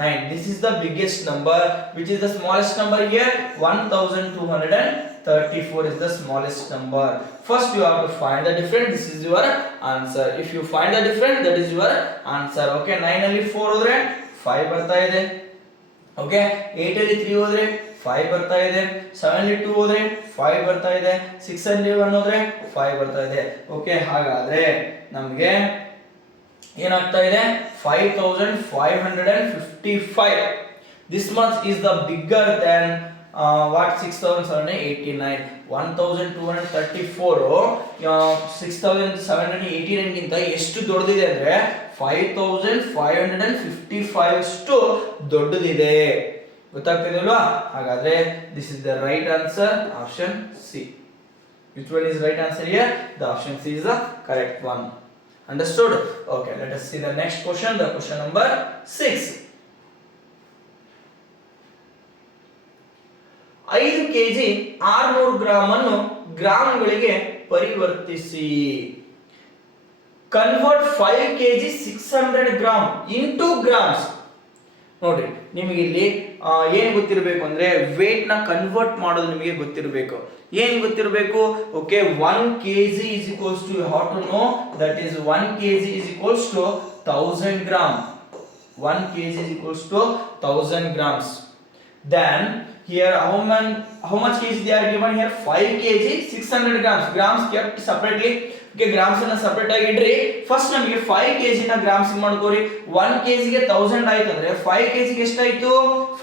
nine this is the biggest number which is the smallest number here one thousand two hundred and 34 is the smallest number. First you have to find the difference. This is your answer. If you find the difference, that is your answer. Okay, 9 ಅಲ್ಲಿ 4 ಹೋದ್ರೆ 5 ಬರ್ತಾ ಇದೆ. Okay, 8 ಅಲ್ಲಿ 3 ಹೋದ್ರೆ 5 ಬರ್ತಾ ಇದೆ 7 ಅಲ್ಲಿ 2 ಹೋದ್ರೆ 5 ಬರ್ತಾ ಇದೆ 6 ಅಲ್ಲಿ 1 ಹೋದ್ರೆ 5 ಬರ್ತಾ ಇದೆ Okay, ಹಾಗಾದ್ರೆ ನಮಗೆ ಏನಾಗ್ತಾ ಇದೆ 5555 this much is the bigger than uh, thousand 6789 1234 6789 ಗಿಂತ ಎಷ್ಟು ದೊಡ್ಡದಿದೆ ಅಂದ್ರೆ 5555 ಅಷ್ಟು ದೊಡ್ಡದಿದೆ. ಗೊತ್ತಾಗ್ತಿದೆಯಲ್ವಾ ಹಾಗಾದ್ರೆ this is the right answer option C which one is right answer here the option C is the correct one understood okay let us see the next question the question number 6 ಐದು KG ಆರ್ನೂರು gram ಅನ್ನು ಗ್ರಾಮ್ಗಳಿಗೆ ಪರಿವರ್ತಿಸಿ. Convert five KG six hundred gram into grams ನೋಡ್ರಿ, ನಿಮಗೆ ಇಲ್ಲಿ ಏನ್ ಗೊತ್ತಿರಬೇಕು ಅಂದ್ರೆ ನ ಕನ್ವರ್ಟ್ ಮಾಡೋದು ನಿಮಗೆ ಗೊತ್ತಿರಬೇಕು. ಏನ್ ಗೊತ್ತಿರಬೇಕು? Okay one K G is equals to how to know that is one K G is equals to thousand gram one K G is equals to thousand grams then here how man how much kg they are given here 5 kg 600 grams grams kept separately okay grams ಅನ್ನ separate ಆಗಿ ಇಡ್ರಿ first ನಮಗೆ 5 kg ನ grams ಮಾಡ್ಕೋರಿ 1 kg ಗೆ 1000 ಆಯ್ತು ಅಂದ್ರೆ 5 kg ಗೆ ಎಷ್ಟಾಯ್ತು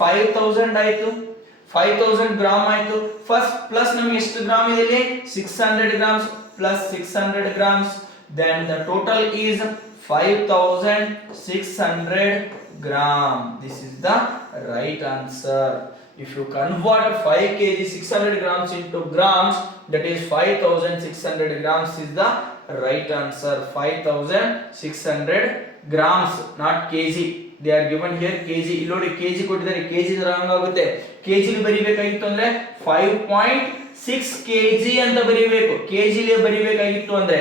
5000 ಆಯ್ತು 5000 ಗ್ರಾಮ್ ಆಯ್ತು ಫಸ್ಟ್ ಪ್ಲಸ್ ನಮಗೆ ಎಷ್ಟು ಗ್ರಾಮ್ ಇದೆ ಇಲ್ಲಿ 600 grams plus 600 grams then the total is 5600 gram this is the right answer if you convert 5 kg 600 grams into grams that is 5600 grams is the right answer 5600 grams not kg they are given here kg ಇಲ್ಲಿ ನೋಡಿ kg ಕೊಟ್ಟಿದ್ದಾರೆ kg wrong ಆಗುತ್ತೆ ಲಿ ಬರಿಬೇಕಾಗಿತ್ತು ಅಂದ್ರೆ 5.6 kg ಅಂತ ಬರಿಬೇಕು kg ಲಿ ಬರಿಬೇಕಾಗಿತ್ತು ಅಂದ್ರೆ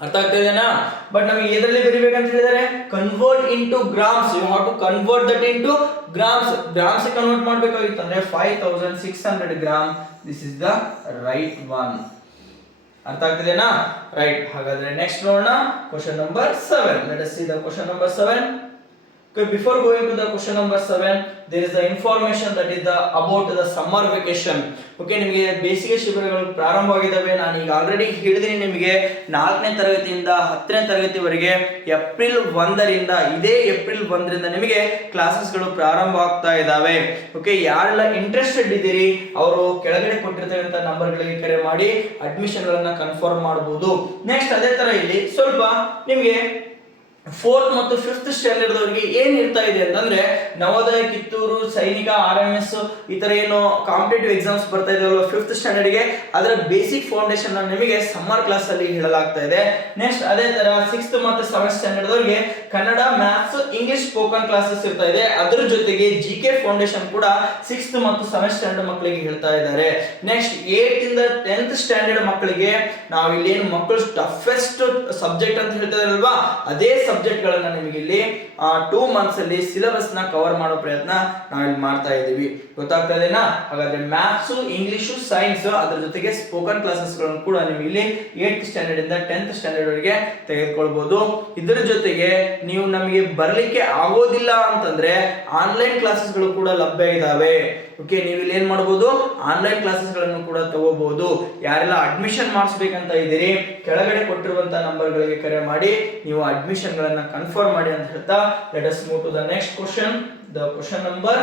ಅರ್ಥ ಆಗ್ತಾ ಇದೆನಾ? ಬಟ್ ನಮಗೆ ಎದರಲ್ಲಿ ಬರಿಬೇಕಂತ ಹೇಳಿದರೆ convert into grams you have to convert that into grams grams convert ಮಾಡಬೇಕಾಗಿತ್ತು ಅಂದ್ರೆ five thousand six hundred gram this is the right one ಅರ್ಥ ಆಗ್ತಿದೆನಾ ರೈಟ್ ಹಾಗಾದ್ರೆ ನೆಕ್ಸ್ಟ್ ನೋಡೋಣ. Question number seven let us see the question number seven before going to the question number 7 there is the information that is the about the summer vacation okay ನಿಮಗೆ ಬೇಸಿಗೆ ಶಿಬಿರಗಳು ಪ್ರಾರಂಭವಾಗಿದ್ದಾವೆ. ನಾನು ಈಗ already ಹೇಳಿದ್ದೀನಿ ನಿಮಗೆ ನಾಲ್ಕನೇ ತರಗತಿಯಿಂದ ಹತ್ತನೇ ತರಗತಿವರೆಗೆ ಏಪ್ರಿಲ್ ಒಂದರಿಂದ, ಇದೇ ಏಪ್ರಿಲ್ ಒಂದರಿಂದ ನಿಮಗೆ ಕ್ಲಾಸಸ್ಗಳು ಪ್ರಾರಂಭ ಆಗ್ತಾ ಇದ್ದಾವೆ. ಓಕೆ ಯಾರೆಲ್ಲ ಇಂಟ್ರೆಸ್ಟೆಡ್ ಇದ್ದೀರಿ, ಅವರು ಕೆಳಗಡೆ ಕೊಟ್ಟಿರ್ತಕ್ಕಂಥ ನಂಬರ್ಗಳಿಗೆ ಕರೆ ಮಾಡಿ ಅಡ್ಮಿಷನ್ಗಳನ್ನು ಕನ್ಫರ್ಮ್ ಮಾಡಬಹುದು ನೆಕ್ಸ್ಟ್ ಅದೇ ಥರ ಇಲ್ಲಿ ಸ್ವಲ್ಪ ನಿಮಗೆ ಫೋರ್ತ್ ಮತ್ತು ಫಿಫ್ತ್ ಸ್ಟ್ಯಾಂಡರ್ಡ್ ಅವರಿಗೆ ಏನ್ ಇರ್ತಾ ಇದೆ ಅಂತಂದ್ರೆ ನವೋದಯ, ಕಿತ್ತೂರು, ಸೈನಿಕ ಆರ್ ಎಂ ಎಸ್ ಈ ತರ ಏನು ಕಾಂಪಿಟೇಟಿವ್ ಎಕ್ಸಾಮ್ಸ್ ಬರ್ತಾ ಇದೆಯಲ್ಲ ಫಿಫ್ತ್ ಸ್ಟ್ಯಾಂಡರ್ಡ್ಗೆ. ಅದರ ಬೇಸಿಕ್ ಫೌಂಡೇಶನ್ ನಿಮಗೆ ಸಮ್ಮರ್ ಕ್ಲಾಸ್ ಅಲ್ಲಿ ಹೇಳಲಾಗ್ತಾ ಇದೆ. ನೆಕ್ಸ್ಟ್ ಅದೇ ತರ ಸಿಕ್ಸ್ತ್ ಮತ್ತು ಸೆವೆಂತ್ ಸ್ಟ್ಯಾಂಡರ್ಡ್ ಅವರಿಗೆ Kannada maths English spoken classes ಇರ್ತಾ ಇದೆ. ಅದರ ಜೊತೆಗೆ ಜಿ ಕೆ ಫೌಂಡೇಶನ್ ಕೂಡ ಸಿಕ್ಸ್ತ್ ಮತ್ತು ಸೆವೆಂತ್ ಸ್ಟ್ಯಾಂಡರ್ಡ್ ಮಕ್ಕಳಿಗೆ ಹೇಳ್ತಾ ಇದ್ದಾರೆ. ನೆಕ್ಸ್ಟ್ ಏಟ್ ಇಂದ ಟೆಂತ್ ಸ್ಟ್ಯಾಂಡರ್ಡ್ ಮಕ್ಕಳಿಗೆ ನಾವು ಇಲ್ಲಿ ಏನು ಮಕ್ಕಳು ಟಫೆಸ್ಟ್ ಸಬ್ಜೆಕ್ಟ್ ಅಂತ ಹೇಳ್ತಾ ಇದಾರಲ್ವಾ ಅದೇ ಸಬ್ಜೆಕ್ಟ್ ನಿಮಗಿಲ್ಲಿ ಟೂ ಮಂತ್ಸ್ ಅಲ್ಲಿ ಸಿಲೆಬಸ್ನ ಕವರ್ ಮಾಡೋ ಪ್ರಯತ್ನ ನಾವಿಲ್ಲಿ ಮಾಡ್ತಾ ಇದ್ದೀವಿ. ಗೊತ್ತಾಗ್ತದೇನಾ ಹಾಗಾದ್ರೆ ಮ್ಯಾಥ್ಸ್ ಇಂಗ್ಲಿಷ್ ಸೈನ್ಸ್ ಅದ್ರ ಜೊತೆಗೆ ಸ್ಪೋಕನ್ ಕ್ಲಾಸಸ್ಗಳನ್ನು ಕೂಡ ನಿಮಗೆ ಇಲ್ಲಿ ಏಟ್ ಸ್ಟ್ಯಾಂಡರ್ಡ್ ಇಂದ ಟೆಂತ್ ಸ್ಟ್ಯಾಂಡರ್ಡ್ ವರೆಗೆ ತೆಗೆದುಕೊಳ್ಬಹುದು ಇದರ ಜೊತೆಗೆ ನೀವು ನಮಗೆ ಬರಲಿಕ್ಕೆ ಆಗೋದಿಲ್ಲ ಅಂತಂದ್ರೆ ಆನ್ಲೈನ್ ಕ್ಲಾಸಸ್ಗಳು ಕೂಡ ಲಭ್ಯ ಇದಾವೆ. ಓಕೆ ನೀವು ಇಲ್ಲಿ ಏನು ಮಾಡಬಹುದು ಆನ್ಲೈನ್ ಕ್ಲಾಸಸ್ಗಳನ್ನು ಕೂಡ ತಗೋಬಹುದು ಯಾರೆಲ್ಲ ಅಡ್ಮಿಷನ್ ಮಾಡಿಸ್ಬೇಕಂತ ಇದ್ದೀರಿ, ಕೆಳಗಡೆ ಕೊಟ್ಟಿರುವಂತಹ ನಂಬರ್ ಗಳಿಗೆ ಕರೆ ಮಾಡಿ, ನೀವು ಅಡ್ಮಿಷನ್ ಗಳನ್ನ ಕನ್ಫರ್ಮ್ ಮಾಡಿ ಅಂತ ಹೇಳ್ತಾ let us move to the next question the question number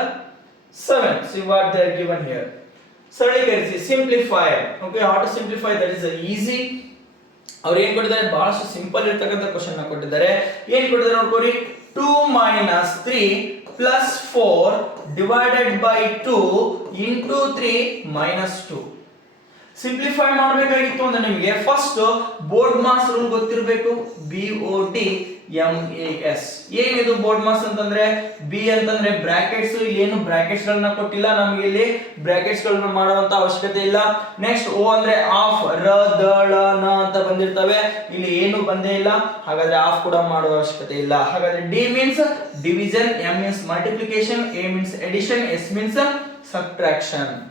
seven C what they are given here ಸರಳೀಕರಿಸಿ simplify okay how simplify that is easy ಅವ್ರು ಏನ್ ಕೊಟ್ಟಿದ್ದಾರೆ? ಬಹಳಷ್ಟು ಸಿಂಪಲ್ ಇರ್ತಕ್ಕಂಥ ಕ್ವಶನ್ ಕೊಟ್ಟಿದ್ದಾರೆ. ಏನ್ ಕೊಟ್ಟಿದ್ದಾರೆ ನೋಡ್ಕೋರಿ? Two minus three plus four divided by two into three minus two simplify ಮಾಡಬೇಕಾಗಿತ್ತು ಅಂದ್ರೆ ನಿಮಗೆ ಫಸ್ಟ್ ಬೋರ್ಡ್ ಮಾಸ್ ರೂಲ್ ಗೊತ್ತಿರಬೇಕು B O D M A S ಏನಿದು ಬೋರ್ಡ್ ಮಾಸ್ ಅಂತಂದ್ರೆ? ಬಿ ಅಂತಂದ್ರೆ ಬ್ರಾಕೆಟ್ಸ್ ಏನು ಬ್ರಾಕೆಟ್ಸ್ ಗಳನ್ನ ಕೊಟ್ಟಿಲ್ಲ ನಮ್ಗೆ ಇಲ್ಲಿ. ಬ್ರಾಕೆಟ್ಸ್ ಗಳನ್ನ ಮಾಡುವಂತ ಅವಶ್ಯಕತೆ ಇಲ್ಲ. ನೆಕ್ಸ್ಟ್ ಓ ಅಂದ್ರೆ ಆಫ್ ರ, ದ, ಳ, ನ ಅಂತ ಬಂದಿರ್ತವೆ. ಇಲ್ಲಿ ಏನು ಬಂದೇ ಇಲ್ಲ. ಹಾಗಾದ್ರೆ ಆಫ್ ಕೂಡ ಮಾಡುವ ಅವಶ್ಯಕತೆ ಇಲ್ಲ. ಹಾಗಾದ್ರೆ D means division M means multiplication A means addition S means subtraction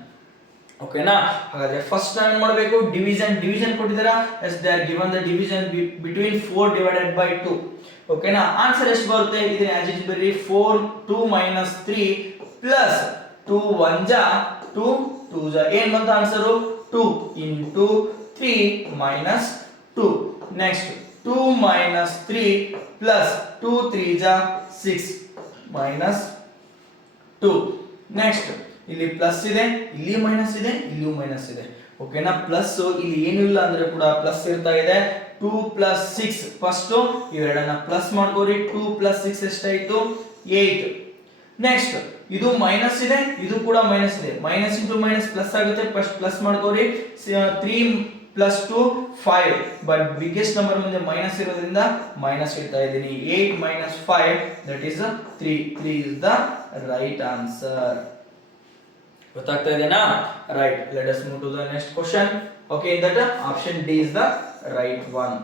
ಓಕೆನಾ ಹಾಗಾದ್ರೆ ಫಸ್ಟ್ ನಾನು ಮಾಡಬೇಕು? ಡಿವಿಷನ್ ಡಿವಿಷನ್ ಕೊಟ್ಟಿದ್ದೀರಾ? Yes they are given the division between four divided by two ಓಕೆನಾ ಆನ್ಸರ್ ಎಷ್ಟು ಬರುತ್ತೆ? ಇದು ಆಸ್ ಇಟ್ ಬರೀ four two minus three plus two one ಜಾ? ಟೂ ಟೂ ಜಾ? ಏನ್ ಬಂತ answer two into three minus two next two minus three plus two three ಜಾ? ಸಿಕ್ಸ್ ಮೈನಸ್ ಟೂ ನೆಕ್ಸ್ಟ್ ಇಲ್ಲಿ ಪ್ಲಸ್ ಇದೆ, ಇಲ್ಲಿ ಮೈನಸ್ ಇದೆ, ಇಲ್ಲಿಯೂ ಮೈನಸ್ ಇದೆ. ಓಕೆನಾ ಪ್ಲಸ್ ಇಲ್ಲಿ ಏನು ಇಲ್ಲ ಅಂದ್ರೆ ಕೂಡ ಪ್ಲಸ್ ಇರ್ತಾ ಇದೆ. ಟೂ ಪ್ಲಸ್ ಸಿಕ್ಸ್ ಫಸ್ಟ್ ಇವೆರಡನ್ನ ಪ್ಲಸ್ ಮಾಡ್ಕೋರಿ. ಟೂ ಪ್ಲಸ್ ಸಿಕ್ಸ್ ಎಷ್ಟಾಯ್ತು? ಏಟ್ ನೆಕ್ಸ್ಟ್ ಇದು ಮೈನಸ್ ಇದೆ, ಇದು ಕೂಡ ಮೈನಸ್ ಇದೆ. ಮೈನಸ್ ಇಂಟು ಮೈನಸ್ ಪ್ಲಸ್ ಆಗುತ್ತೆ. First plus ಮಾಡ್ಕೋರಿ. Three plus two five but biggest number ಮುಂದೆ ಮೈನಸ್ ಇರೋದ್ರಿಂದ ಮೈನಸ್ ಇಡ್ತಾ ಇದ್ದೀನಿ. Eight minus five that is three three is the right answer ಗೊತ್ತಾಗ್ತಾ ಇದೆನಾ right let us move to the next question okay that option D is the right one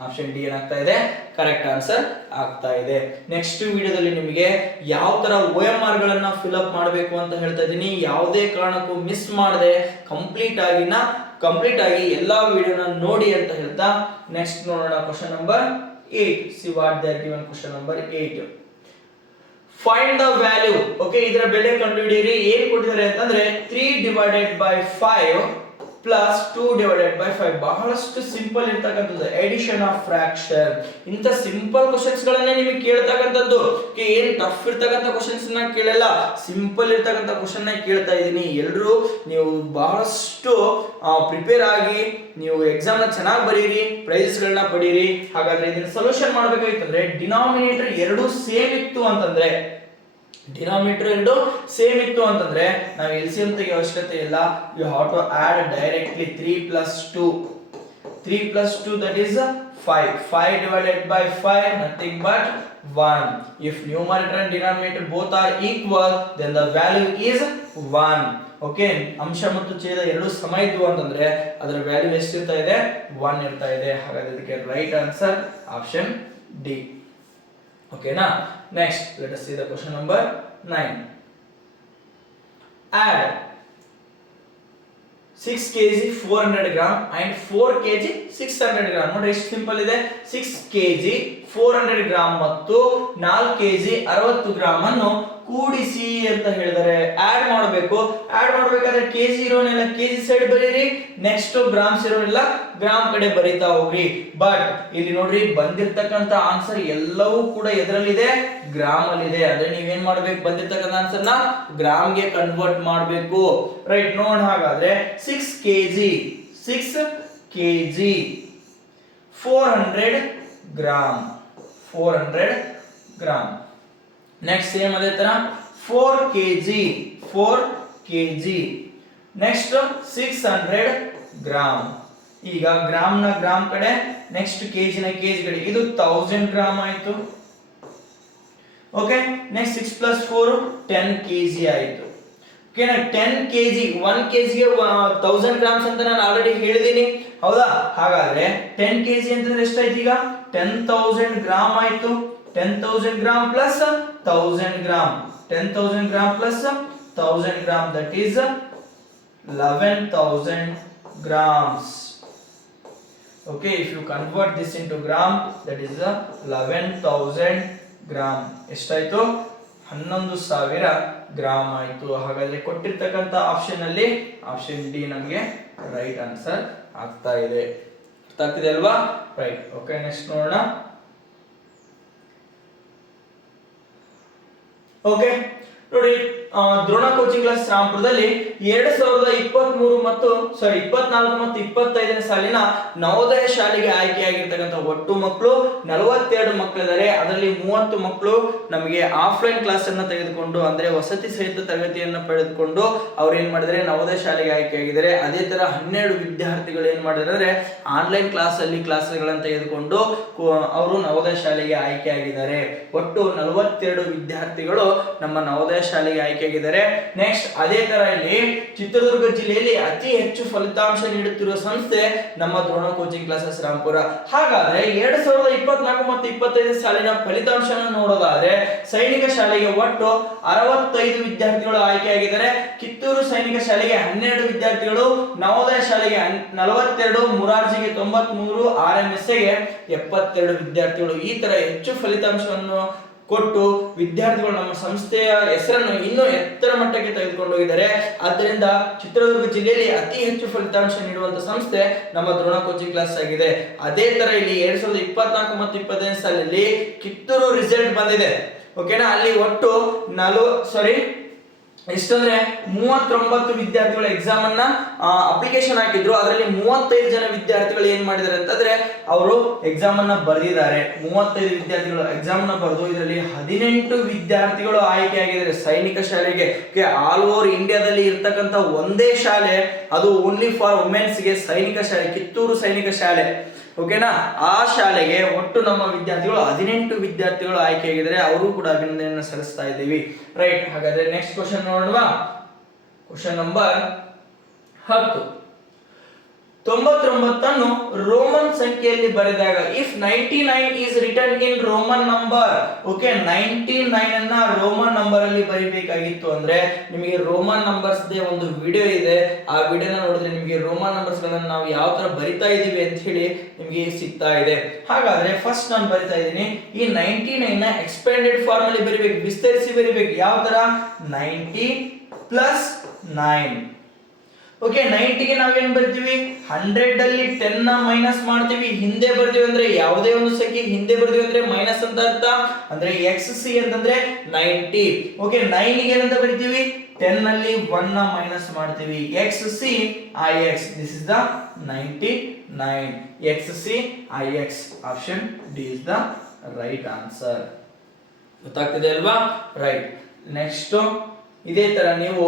option D ಏನಾಗ್ತಾ ಇದೆ? Correct answer ಆಗ್ತಾ ಇದೆ. Next ವಿಡಿಯೋದಲ್ಲಿ ನಿಮಗೆ ಯಾವ ತರ ಒ ಎಂ ಆರ್ ಗಳನ್ನ ಫಿಲ್ ಅಪ್ ಮಾಡಬೇಕು ಅಂತ ಹೇಳ್ತಾ ಇದ್ದೀನಿ ಯಾವುದೇ ಕಾರಣಕ್ಕೂ ಮಿಸ್ ಮಾಡದೆ ಕಂಪ್ಲೀಟ್ ಆಗಿನ ಕಂಪ್ಲೀಟ್ ಆಗಿ ಎಲ್ಲಾ ವಿಡಿಯೋನ ನೋಡಿ ಅಂತ ಹೇಳ್ತಾ ನೆಕ್ಸ್ಟ್ ನೋಡೋಣ. Question number eight C what there given question number eight find the value okay ಇದರ ಬೆಲೆ ಕಂಡುಹಿಡಿಯಿರಿ. ಏನ್ ಕೊಟ್ಟಿದ್ದಾರೆ ಅಂತಂದ್ರೆ three divided by five plus two divided by five ಬಹಳಷ್ಟು ಸಿಂಪಲ್ ಇರ್ತಕ್ಕಂಥದ್ದು. ಎಡಿಷನ್ ಆಫ್ ಫ್ರಾಕ್ಷನ್ ಇಂಥ ಸಿಂಪಲ್ ಕ್ವಶನ್ಸ್ ಗಳನ್ನೇ ನಿಮಗೆ ಕೇಳ್ತಕ್ಕಂಥದ್ದು. ಏನ್ ಟಫ್ ಇರ್ತಕ್ಕಂಥ ಕ್ವಶನ್ಸ್ನ ಕೇಳಲ್ಲ. ಸಿಂಪಲ್ ಇರ್ತಕ್ಕಂಥ ಕ್ವಶನ್ನ ಕೇಳ್ತಾ ಇದ್ದೀನಿ. ಎಲ್ಲರೂ ನೀವು ಬಹಳಷ್ಟು ಪ್ರಿಪೇರ್ ಆಗಿ, ನೀವು ಎಕ್ಸಾಮ್ನ ಚೆನ್ನಾಗಿ ಬರೀರಿ ಪ್ರೈಸ್ ಗಳನ್ನ ಪಡೀರಿ. ಹಾಗಾದ್ರೆ ಇದನ್ನ ಸೊಲ್ಯೂಷನ್ ಮಾಡ್ಬೇಕಾಗಿತ್ತಂದ್ರೆ ಡಿನಾಮಿನೇಟರ್ ಎರಡು ಸೇಮ್ ಇತ್ತು ಅಂತಂದ್ರೆ ಡಿನಾಮಿನೇಟರ್ ಎರಡು ಸೇಮ್ ಇತ್ತು ಅಂತಂದ್ರೆ ನಾವು ಎಲ್ ಸಿ ಎಂ ತೆಗೆ ಅವಶ್ಯಕತೆ ಇಲ್ಲ. You have to add directly three plus two three plus two that is five five divided by five nothing but one if numerator and denominator both are equal then the value is one okay ಅಂಶ ಮತ್ತು ಛೇದ ಎರಡು ಸಮ ಇದ್ವು ಅಂತಂದ್ರೆ ಅದರ value ಎಷ್ಟಿರ್ತಾ ಇದೆ? One ಇರ್ತಾ ಇದೆ. ಹಾಗಾದ್ರೆ ಇದಕ್ಕೆ ರೈಟ್ ಆನ್ಸರ್ ಆಪ್ಷನ್ ಡಿ ಓಕೆನಾ next let us see the question number nine add six K G four hundred gram and four K G six hundred gram ನೋಡಿ ಎಷ್ಟು ಸಿಂಪಲ್ ಇದೆ. Six K G four hundred gram ಮತ್ತು ನಾಲ್ಕು K G ಅರವತ್ತು gram ಅನ್ನು ಕೂಡಿಸಿ ಅಂತ ಹೇಳಿದರೆ ಆಡ್ ಮಾಡಬೇಕು. ಆಡ್ ಮಾಡಬೇಕಾದ್ರೆ ಕೆಜಿ ಇರೋನೆಲ್ಲ ಕೆಜಿ ಸೈಡ್ ಬರೀರಿ ನೆಕ್ಸ್ಟ್ ಗ್ರಾಮ್ಸ್ ಇರೋನೆಲ್ಲ ಗ್ರಾಮ್ ಕಡೆ ಬರೀತಾ ಹೋಗ್ರಿ. ಬಟ್ ಇಲ್ಲಿ ನೋಡ್ರಿ ಬಂದಿರ್ತಕ್ಕಂತ ಆನ್ಸರ್ ಎಲ್ಲವೂ ಕೂಡ ಎದರಲ್ಲಿದೆ? ಗ್ರಾಮ್ ಅಲ್ಲಿ ಇದೆ ಅಂದ್ರೆ ನೀವೇನ್ ಮಾಡ್ಬೇಕು? ಬಂದಿರ್ತಕ್ಕಂಥ ಆನ್ಸರ್ನ ಗ್ರಾಮ್ ಕನ್ವರ್ಟ್ ಮಾಡಬೇಕು. ರೈಟ್ ನೋಡ್ ಹಾಗಾದ್ರೆ six KG six KG four hundred gram four hundred gram next same ಅದೇ ತರ four K G four K G next six hundred gram ಈಗ ಗ್ರಾಮ್ನ ಗ್ರಾಮ್ ಕಡೆ ನೆಕ್ಸ್ಟ್ ಕೆಜಿ ನ ಕೆಜಿ ಕಡೆ ಇದು ತೌಸಂಡ್ ಗ್ರಾಮ್ ಆಯ್ತು. Okay next six plus four ten K G ಆಯ್ತು ಓಕೆನಾ ten K G one K ಜಿಗೆ ತೌಸಂಡ್ ಗ್ರಾಮ್ಸ್ ಅಂತ ನಾನು ಆಲ್ರೆಡಿ ಹೇಳಿದ್ದೀನಿ ಹೌದಾ? ಹಾಗಾದ್ರೆ ಟೆನ್ ಕೆ ಜಿ ಅಂತಂದ್ರೆ ಎಷ್ಟಾಯ್ತು ಈಗ? ಟೆನ್ ತೌಸಂಡ್ ಗ್ರಾಮ್ ಆಯ್ತು. Ten thousand gram plus thousand gram ten thousand gram plus thousand gram that is eleven thousand grams okay, if you convert this into gram, that is the 11000 gram ಎಷ್ಟಾಯ್ತು? ಹನ್ನೊಂದು ಸಾವಿರ gram ಆಯ್ತು. ಹಾಗಾದ್ರೆ ಕೊಟ್ಟಿರ್ತಕ್ಕಂಥ option ಅಲ್ಲಿ option D ನಮಗೆ right answer ಆಗ್ತಾ ಇದೆ. ಅರ್ಥ ಆಗ್ತಿದೆ ರೈಟ್ ಓಕೆ ನೆಕ್ಸ್ಟ್ ನೋಡೋಣ. ಓಕೆ ನೋಡಿ ಆ, ದ್ರೋಣ ಕೋಚಿಂಗ್ ಕ್ಲಾಸ್ ರಾಂಪುರದಲ್ಲಿ ಎರಡ್ ಸಾವಿರದ ಇಪ್ಪತ್ತ್ ಮೂರು ಮತ್ತು ಸಾರಿ ಇಪ್ಪತ್ನಾಲ್ಕು ಮತ್ತು ಇಪ್ಪತ್ತೈದನೇ ಸಾಲಿನ ನವೋದಯ ಶಾಲೆಗೆ ಆಯ್ಕೆಯಾಗಿರ್ತಕ್ಕಂಥ ಒಟ್ಟು ಮಕ್ಕಳು ನಲವತ್ತೆರಡು ಮಕ್ಕಳಿದ್ದಾರೆ. ಅದರಲ್ಲಿ ಮೂವತ್ತು ಮಕ್ಕಳು ನಮಗೆ ಆಫ್ಲೈನ್ ಕ್ಲಾಸ್ ಅನ್ನ ತೆಗೆದುಕೊಂಡು, ಅಂದ್ರೆ ವಸತಿ ಸಹಿತ ತರಗತಿಯನ್ನು ಪಡೆದುಕೊಂಡು ಅವ್ರು ಏನ್ ಮಾಡಿದರೆ ನವೋದಯ ಶಾಲೆಗೆ ಆಯ್ಕೆಯಾಗಿದ್ದಾರೆ. ಅದೇ ತರ ಹನ್ನೆರಡು ವಿದ್ಯಾರ್ಥಿಗಳು ಏನ್ ಮಾಡಿದ್ದಾರೆ ಅಂದ್ರೆ ಆನ್ಲೈನ್ ಕ್ಲಾಸ್ ಅಲ್ಲಿ ಕ್ಲಾಸ್ಗಳನ್ನು ತೆಗೆದುಕೊಂಡು ಅವರು ನವೋದಯ ಶಾಲೆಗೆ ಆಯ್ಕೆಯಾಗಿದ್ದಾರೆ. ಒಟ್ಟು ನಲವತ್ತೆರಡು ವಿದ್ಯಾರ್ಥಿಗಳು ನಮ್ಮ ನವೋದಯ ಶಾಲೆಗೆ ಆಯ್ಕೆಯಾಗಿದ್ದಾರೆ ನೆಕ್ಸ್ಟ್ ಅದೇ ತರ ಇಲ್ಲಿ ಚಿತ್ರದುರ್ಗ ಜಿಲ್ಲೆಯಲ್ಲಿ ಅತಿ ಹೆಚ್ಚು ಫಲಿತಾಂಶ ನೀಡುತ್ತಿರುವ ಸಂಸ್ಥೆ ನಮ್ಮ ದ್ರೋಣ ಕೋಚಿಂಗ್ ಕ್ಲಾಸಸ್ ರಾಮ್ಪುರ. ಹಾಗಾದ್ರೆ ಎರಡ್ ಸಾವಿರದ ಇಪ್ಪತ್ನಾಲ್ಕು ಮತ್ತು ಇಪ್ಪತ್ತೈದು ಸಾಲಿನ ಫಲಿತಾಂಶ ನೋಡೋದಾದ್ರೆ ಸೈನಿಕ ಶಾಲೆಗೆ ಒಟ್ಟು ಅರವತ್ತೈದು ವಿದ್ಯಾರ್ಥಿಗಳು ಆಯ್ಕೆಯಾಗಿದ್ದಾರೆ. ಕಿತ್ತೂರು ಸೈನಿಕ ಶಾಲೆಗೆ ಹನ್ನೆರಡು ವಿದ್ಯಾರ್ಥಿಗಳು, ನವೋದಯ ಶಾಲೆಗೆ ನಲವತ್ತೆರಡು, ಮುರಾರ್ಜಿಗೆ ತೊಂಬತ್ಮೂರು ಆರ್ ಎಂ ಎಸ್ ಎಗೆ ಎಪ್ಪತ್ತೆರಡು ವಿದ್ಯಾರ್ಥಿಗಳು. ಈ ತರ ಹೆಚ್ಚು ಫಲಿತಾಂಶವನ್ನು ಕೊಟ್ಟು ವಿದ್ಯಾರ್ಥಿಗಳು ನಮ್ಮ ಸಂಸ್ಥೆಯ ಹೆಸರನ್ನು ಇನ್ನೂ ಎತ್ತರ ಮಟ್ಟಕ್ಕೆ ತೆಗೆದುಕೊಂಡು ಹೋಗಿದ್ದಾರೆ. ಆದ್ದರಿಂದ ಚಿತ್ರದುರ್ಗ ಜಿಲ್ಲೆಯಲ್ಲಿ ಅತಿ ಹೆಚ್ಚು ಫಲಿತಾಂಶ ನೀಡುವಂತ ಸಂಸ್ಥೆ ನಮ್ಮ ದ್ರೋಣ ಕೋಚಿಂಗ್ ಕ್ಲಾಸ್ ಆಗಿದೆ. ಅದೇ ತರ ಇಲ್ಲಿ ಎರಡ್ ಸಾವಿರದ ಇಪ್ಪತ್ನಾಲ್ಕು ಮತ್ತು ಇಪ್ಪತ್ತೈದು ಸಾಲಲ್ಲಿ ಕಿತ್ತೂರು ರಿಸಲ್ಟ್ ಬಂದಿದೆ. ಓಕೆನಾ ಅಲ್ಲಿ ಒಟ್ಟು ನಾಲ್ಕು ಸಾರಿ ಎಷ್ಟಂದ್ರೆ ಮೂವತ್ತೊಂಬತ್ತು ವಿದ್ಯಾರ್ಥಿಗಳ ಎಕ್ಸಾಮ್ ಅನ್ನ ಅಪ್ಲಿಕೇಶನ್ ಹಾಕಿದ್ರು. ಅದರಲ್ಲಿ ಮೂವತ್ತೈದು ಜನ ವಿದ್ಯಾರ್ಥಿಗಳು ಏನ್ ಮಾಡಿದ್ದಾರೆ ಅಂತಂದ್ರೆ ಅವರು ಎಕ್ಸಾಮ್ ಅನ್ನ ಬರೆದಿದ್ದಾರೆ. ಮೂವತ್ತೈದು ವಿದ್ಯಾರ್ಥಿಗಳು ಎಕ್ಸಾಮ್ ಅನ್ನ ಬರೆದು ಇದರಲ್ಲಿ ಹದಿನೆಂಟು ವಿದ್ಯಾರ್ಥಿಗಳು ಆಯ್ಕೆ ಆಗಿದ್ದಾರೆ ಸೈನಿಕ ಶಾಲೆಗೆ. ಆಲ್ ಓವರ್ ಇಂಡಿಯಾದಲ್ಲಿ ಇರ್ತಕ್ಕಂಥ ಒಂದೇ ಶಾಲೆ, ಅದು ಓನ್ಲಿ ಫಾರ್ ವುಮೆನ್ಸ್ಗೆ ಸೈನಿಕ ಶಾಲೆ, ಕಿತ್ತೂರು ಸೈನಿಕ ಶಾಲೆ. ಓಕೆನಾ? ಆ ಶಾಲೆಗೆ ಒಟ್ಟು ನಮ್ಮ ವಿದ್ಯಾರ್ಥಿಗಳು ಹದಿನೆಂಟು ವಿದ್ಯಾರ್ಥಿಗಳು ಆಯ್ಕೆಯಾಗಿದ್ದಾರೆ ಅವರು ಕೂಡ ಅಭಿನಂದನೆಯನ್ನು ಸಲ್ಲಿಸ್ತಾ ಇದ್ದೀವಿ. ರೈಟ್, ಹಾಗಾದ್ರೆ ನೆಕ್ಸ್ಟ್ ಕ್ವಶನ್ ನೋಡುವ ಕ್ವಶನ್ ನಂಬರ್ ಹತ್ತು. ತೊಂಬತ್ತೊಂಬತ್ತನ್ನು ರೋಮನ್ ಸಂಖ್ಯೆಯಲ್ಲಿ ಬರೆದಾಗ if ninety nine is return in Roman number okay ninety nine ಅನ್ನ ರೋಮನ್ ನಂಬರ್ ಅಲ್ಲಿ ಬರಿಬೇಕಾಗಿತ್ತು ಅಂದ್ರೆ ನಿಮಗೆ ರೋಮನ್ ನಂಬರ್ಸ್ ಒಂದು ವಿಡಿಯೋ ಇದೆ. ಆ ವಿಡಿಯೋನ ನೋಡಿದ್ರೆ ನಿಮಗೆ ರೋಮನ್ ನಂಬರ್ಸ್ ಗಳನ್ನ ನಾವು ಯಾವ ತರ ಬರಿತಾ ಇದೀವಿ ಅಂತ ಹೇಳಿ ನಿಮಗೆ ಸಿಗ್ತಾ ಇದೆ. ಹಾಗಾದ್ರೆ ಫಸ್ಟ್ ನಾನು ಬರಿತಾ ಇದ್ದೀನಿ. ಈ ನೈಂಟಿ ನೈನ್ನ ಎಕ್ಸ್ಪೆಂಡೆಡ್ ಫಾರ್ಮ್ ಅಲ್ಲಿ ಬರಿಬೇಕು, ವಿಸ್ತರಿಸಿ ಬರಿಬೇಕು. ಯಾವ ತರ? ನೈಂಟಿ ಪ್ಲಸ್ ನೈನ್ ಓಕೆ ನೈಂಟಿಗೆ ನಾವೇನ್ ಬರ್ತೀವಿ? ಹಂಡ್ರೆಡ್ ಅಲ್ಲಿ ಟೆನ್ನ ಮೈನಸ್ ಮಾಡ್ತೀವಿ. ಹಿಂದೆ ಬರ್ತೀವಿ ಅಂದ್ರೆ ಯಾವುದೇ ಒಂದು ಸಂಖ್ಯೆ ಹಿಂದೆ ಬರ್ತೀವಿ ಅಂದ್ರೆ ಮೈನಸ್ ಅಂತ ಅರ್ಥ. ಅಂದ್ರೆ ಎಕ್ಸ್ ಸಿ ಅಂತಂದ್ರೆ ನೈಂಟಿ ಓಕೆ ನೈನ್ಗೆ ಏನಂತ ಬರಿತೀವಿ? ಟೆನ್ ಅಲ್ಲಿ ಒನ್ನ ಮೈನಸ್ ಮಾಡ್ತೀವಿ. X C I X this is the ninety nine X C I X option D is the right answer ಗೊತ್ತಾಗ್ತಿದೆ ಅಲ್ವಾ? ರೈಟ್ ನೆಕ್ಸ್ಟ್ ಇದೇ ತರ ನೀವು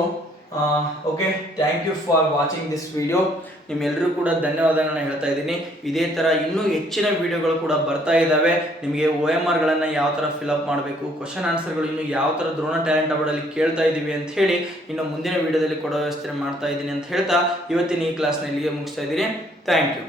okay thank you for watching this video ನಿಮ್ಮೆಲ್ಲರೂ ಕೂಡ ಧನ್ಯವಾದಗಳನ್ನ ಹೇಳ್ತಾ ಇದ್ದೀನಿ. ಇದೇ ಥರ ಇನ್ನೂ ಹೆಚ್ಚಿನ ವಿಡಿಯೋಗಳು ಕೂಡ ಬರ್ತಾ ಇದ್ದಾವೆ ನಿಮಗೆ ಒ ಎಂ ಆರ್ಗಳನ್ನು ಯಾವ ಥರ ಫಿಲಪ್ ಮಾಡಬೇಕು ಕ್ವಶನ್ ಆನ್ಸರ್ಗಳು ಇನ್ನು ಯಾವ ಥರ ದ್ರೋಣ ಟ್ಯಾಲೆಂಟ್ ಅವಾರ್ಡಲ್ಲಿ ಕೇಳ್ತಾ ಇದ್ದೀವಿ ಅಂತ ಹೇಳಿ ಇನ್ನು ಮುಂದಿನ ವಿಡಿಯೋದಲ್ಲಿ ಕೊಡೋ ವ್ಯವಸ್ಥೆ ಮಾಡ್ತಾ ಇದ್ದೀನಿ ಅಂತ ಹೇಳ್ತಾ ಇವತ್ತಿನ ಈ ಕ್ಲಾಸ್ನ ಇಲ್ಲಿಗೆ ಮುಗಿಸ್ತಾ ಇದ್ದೀನಿ. Thank you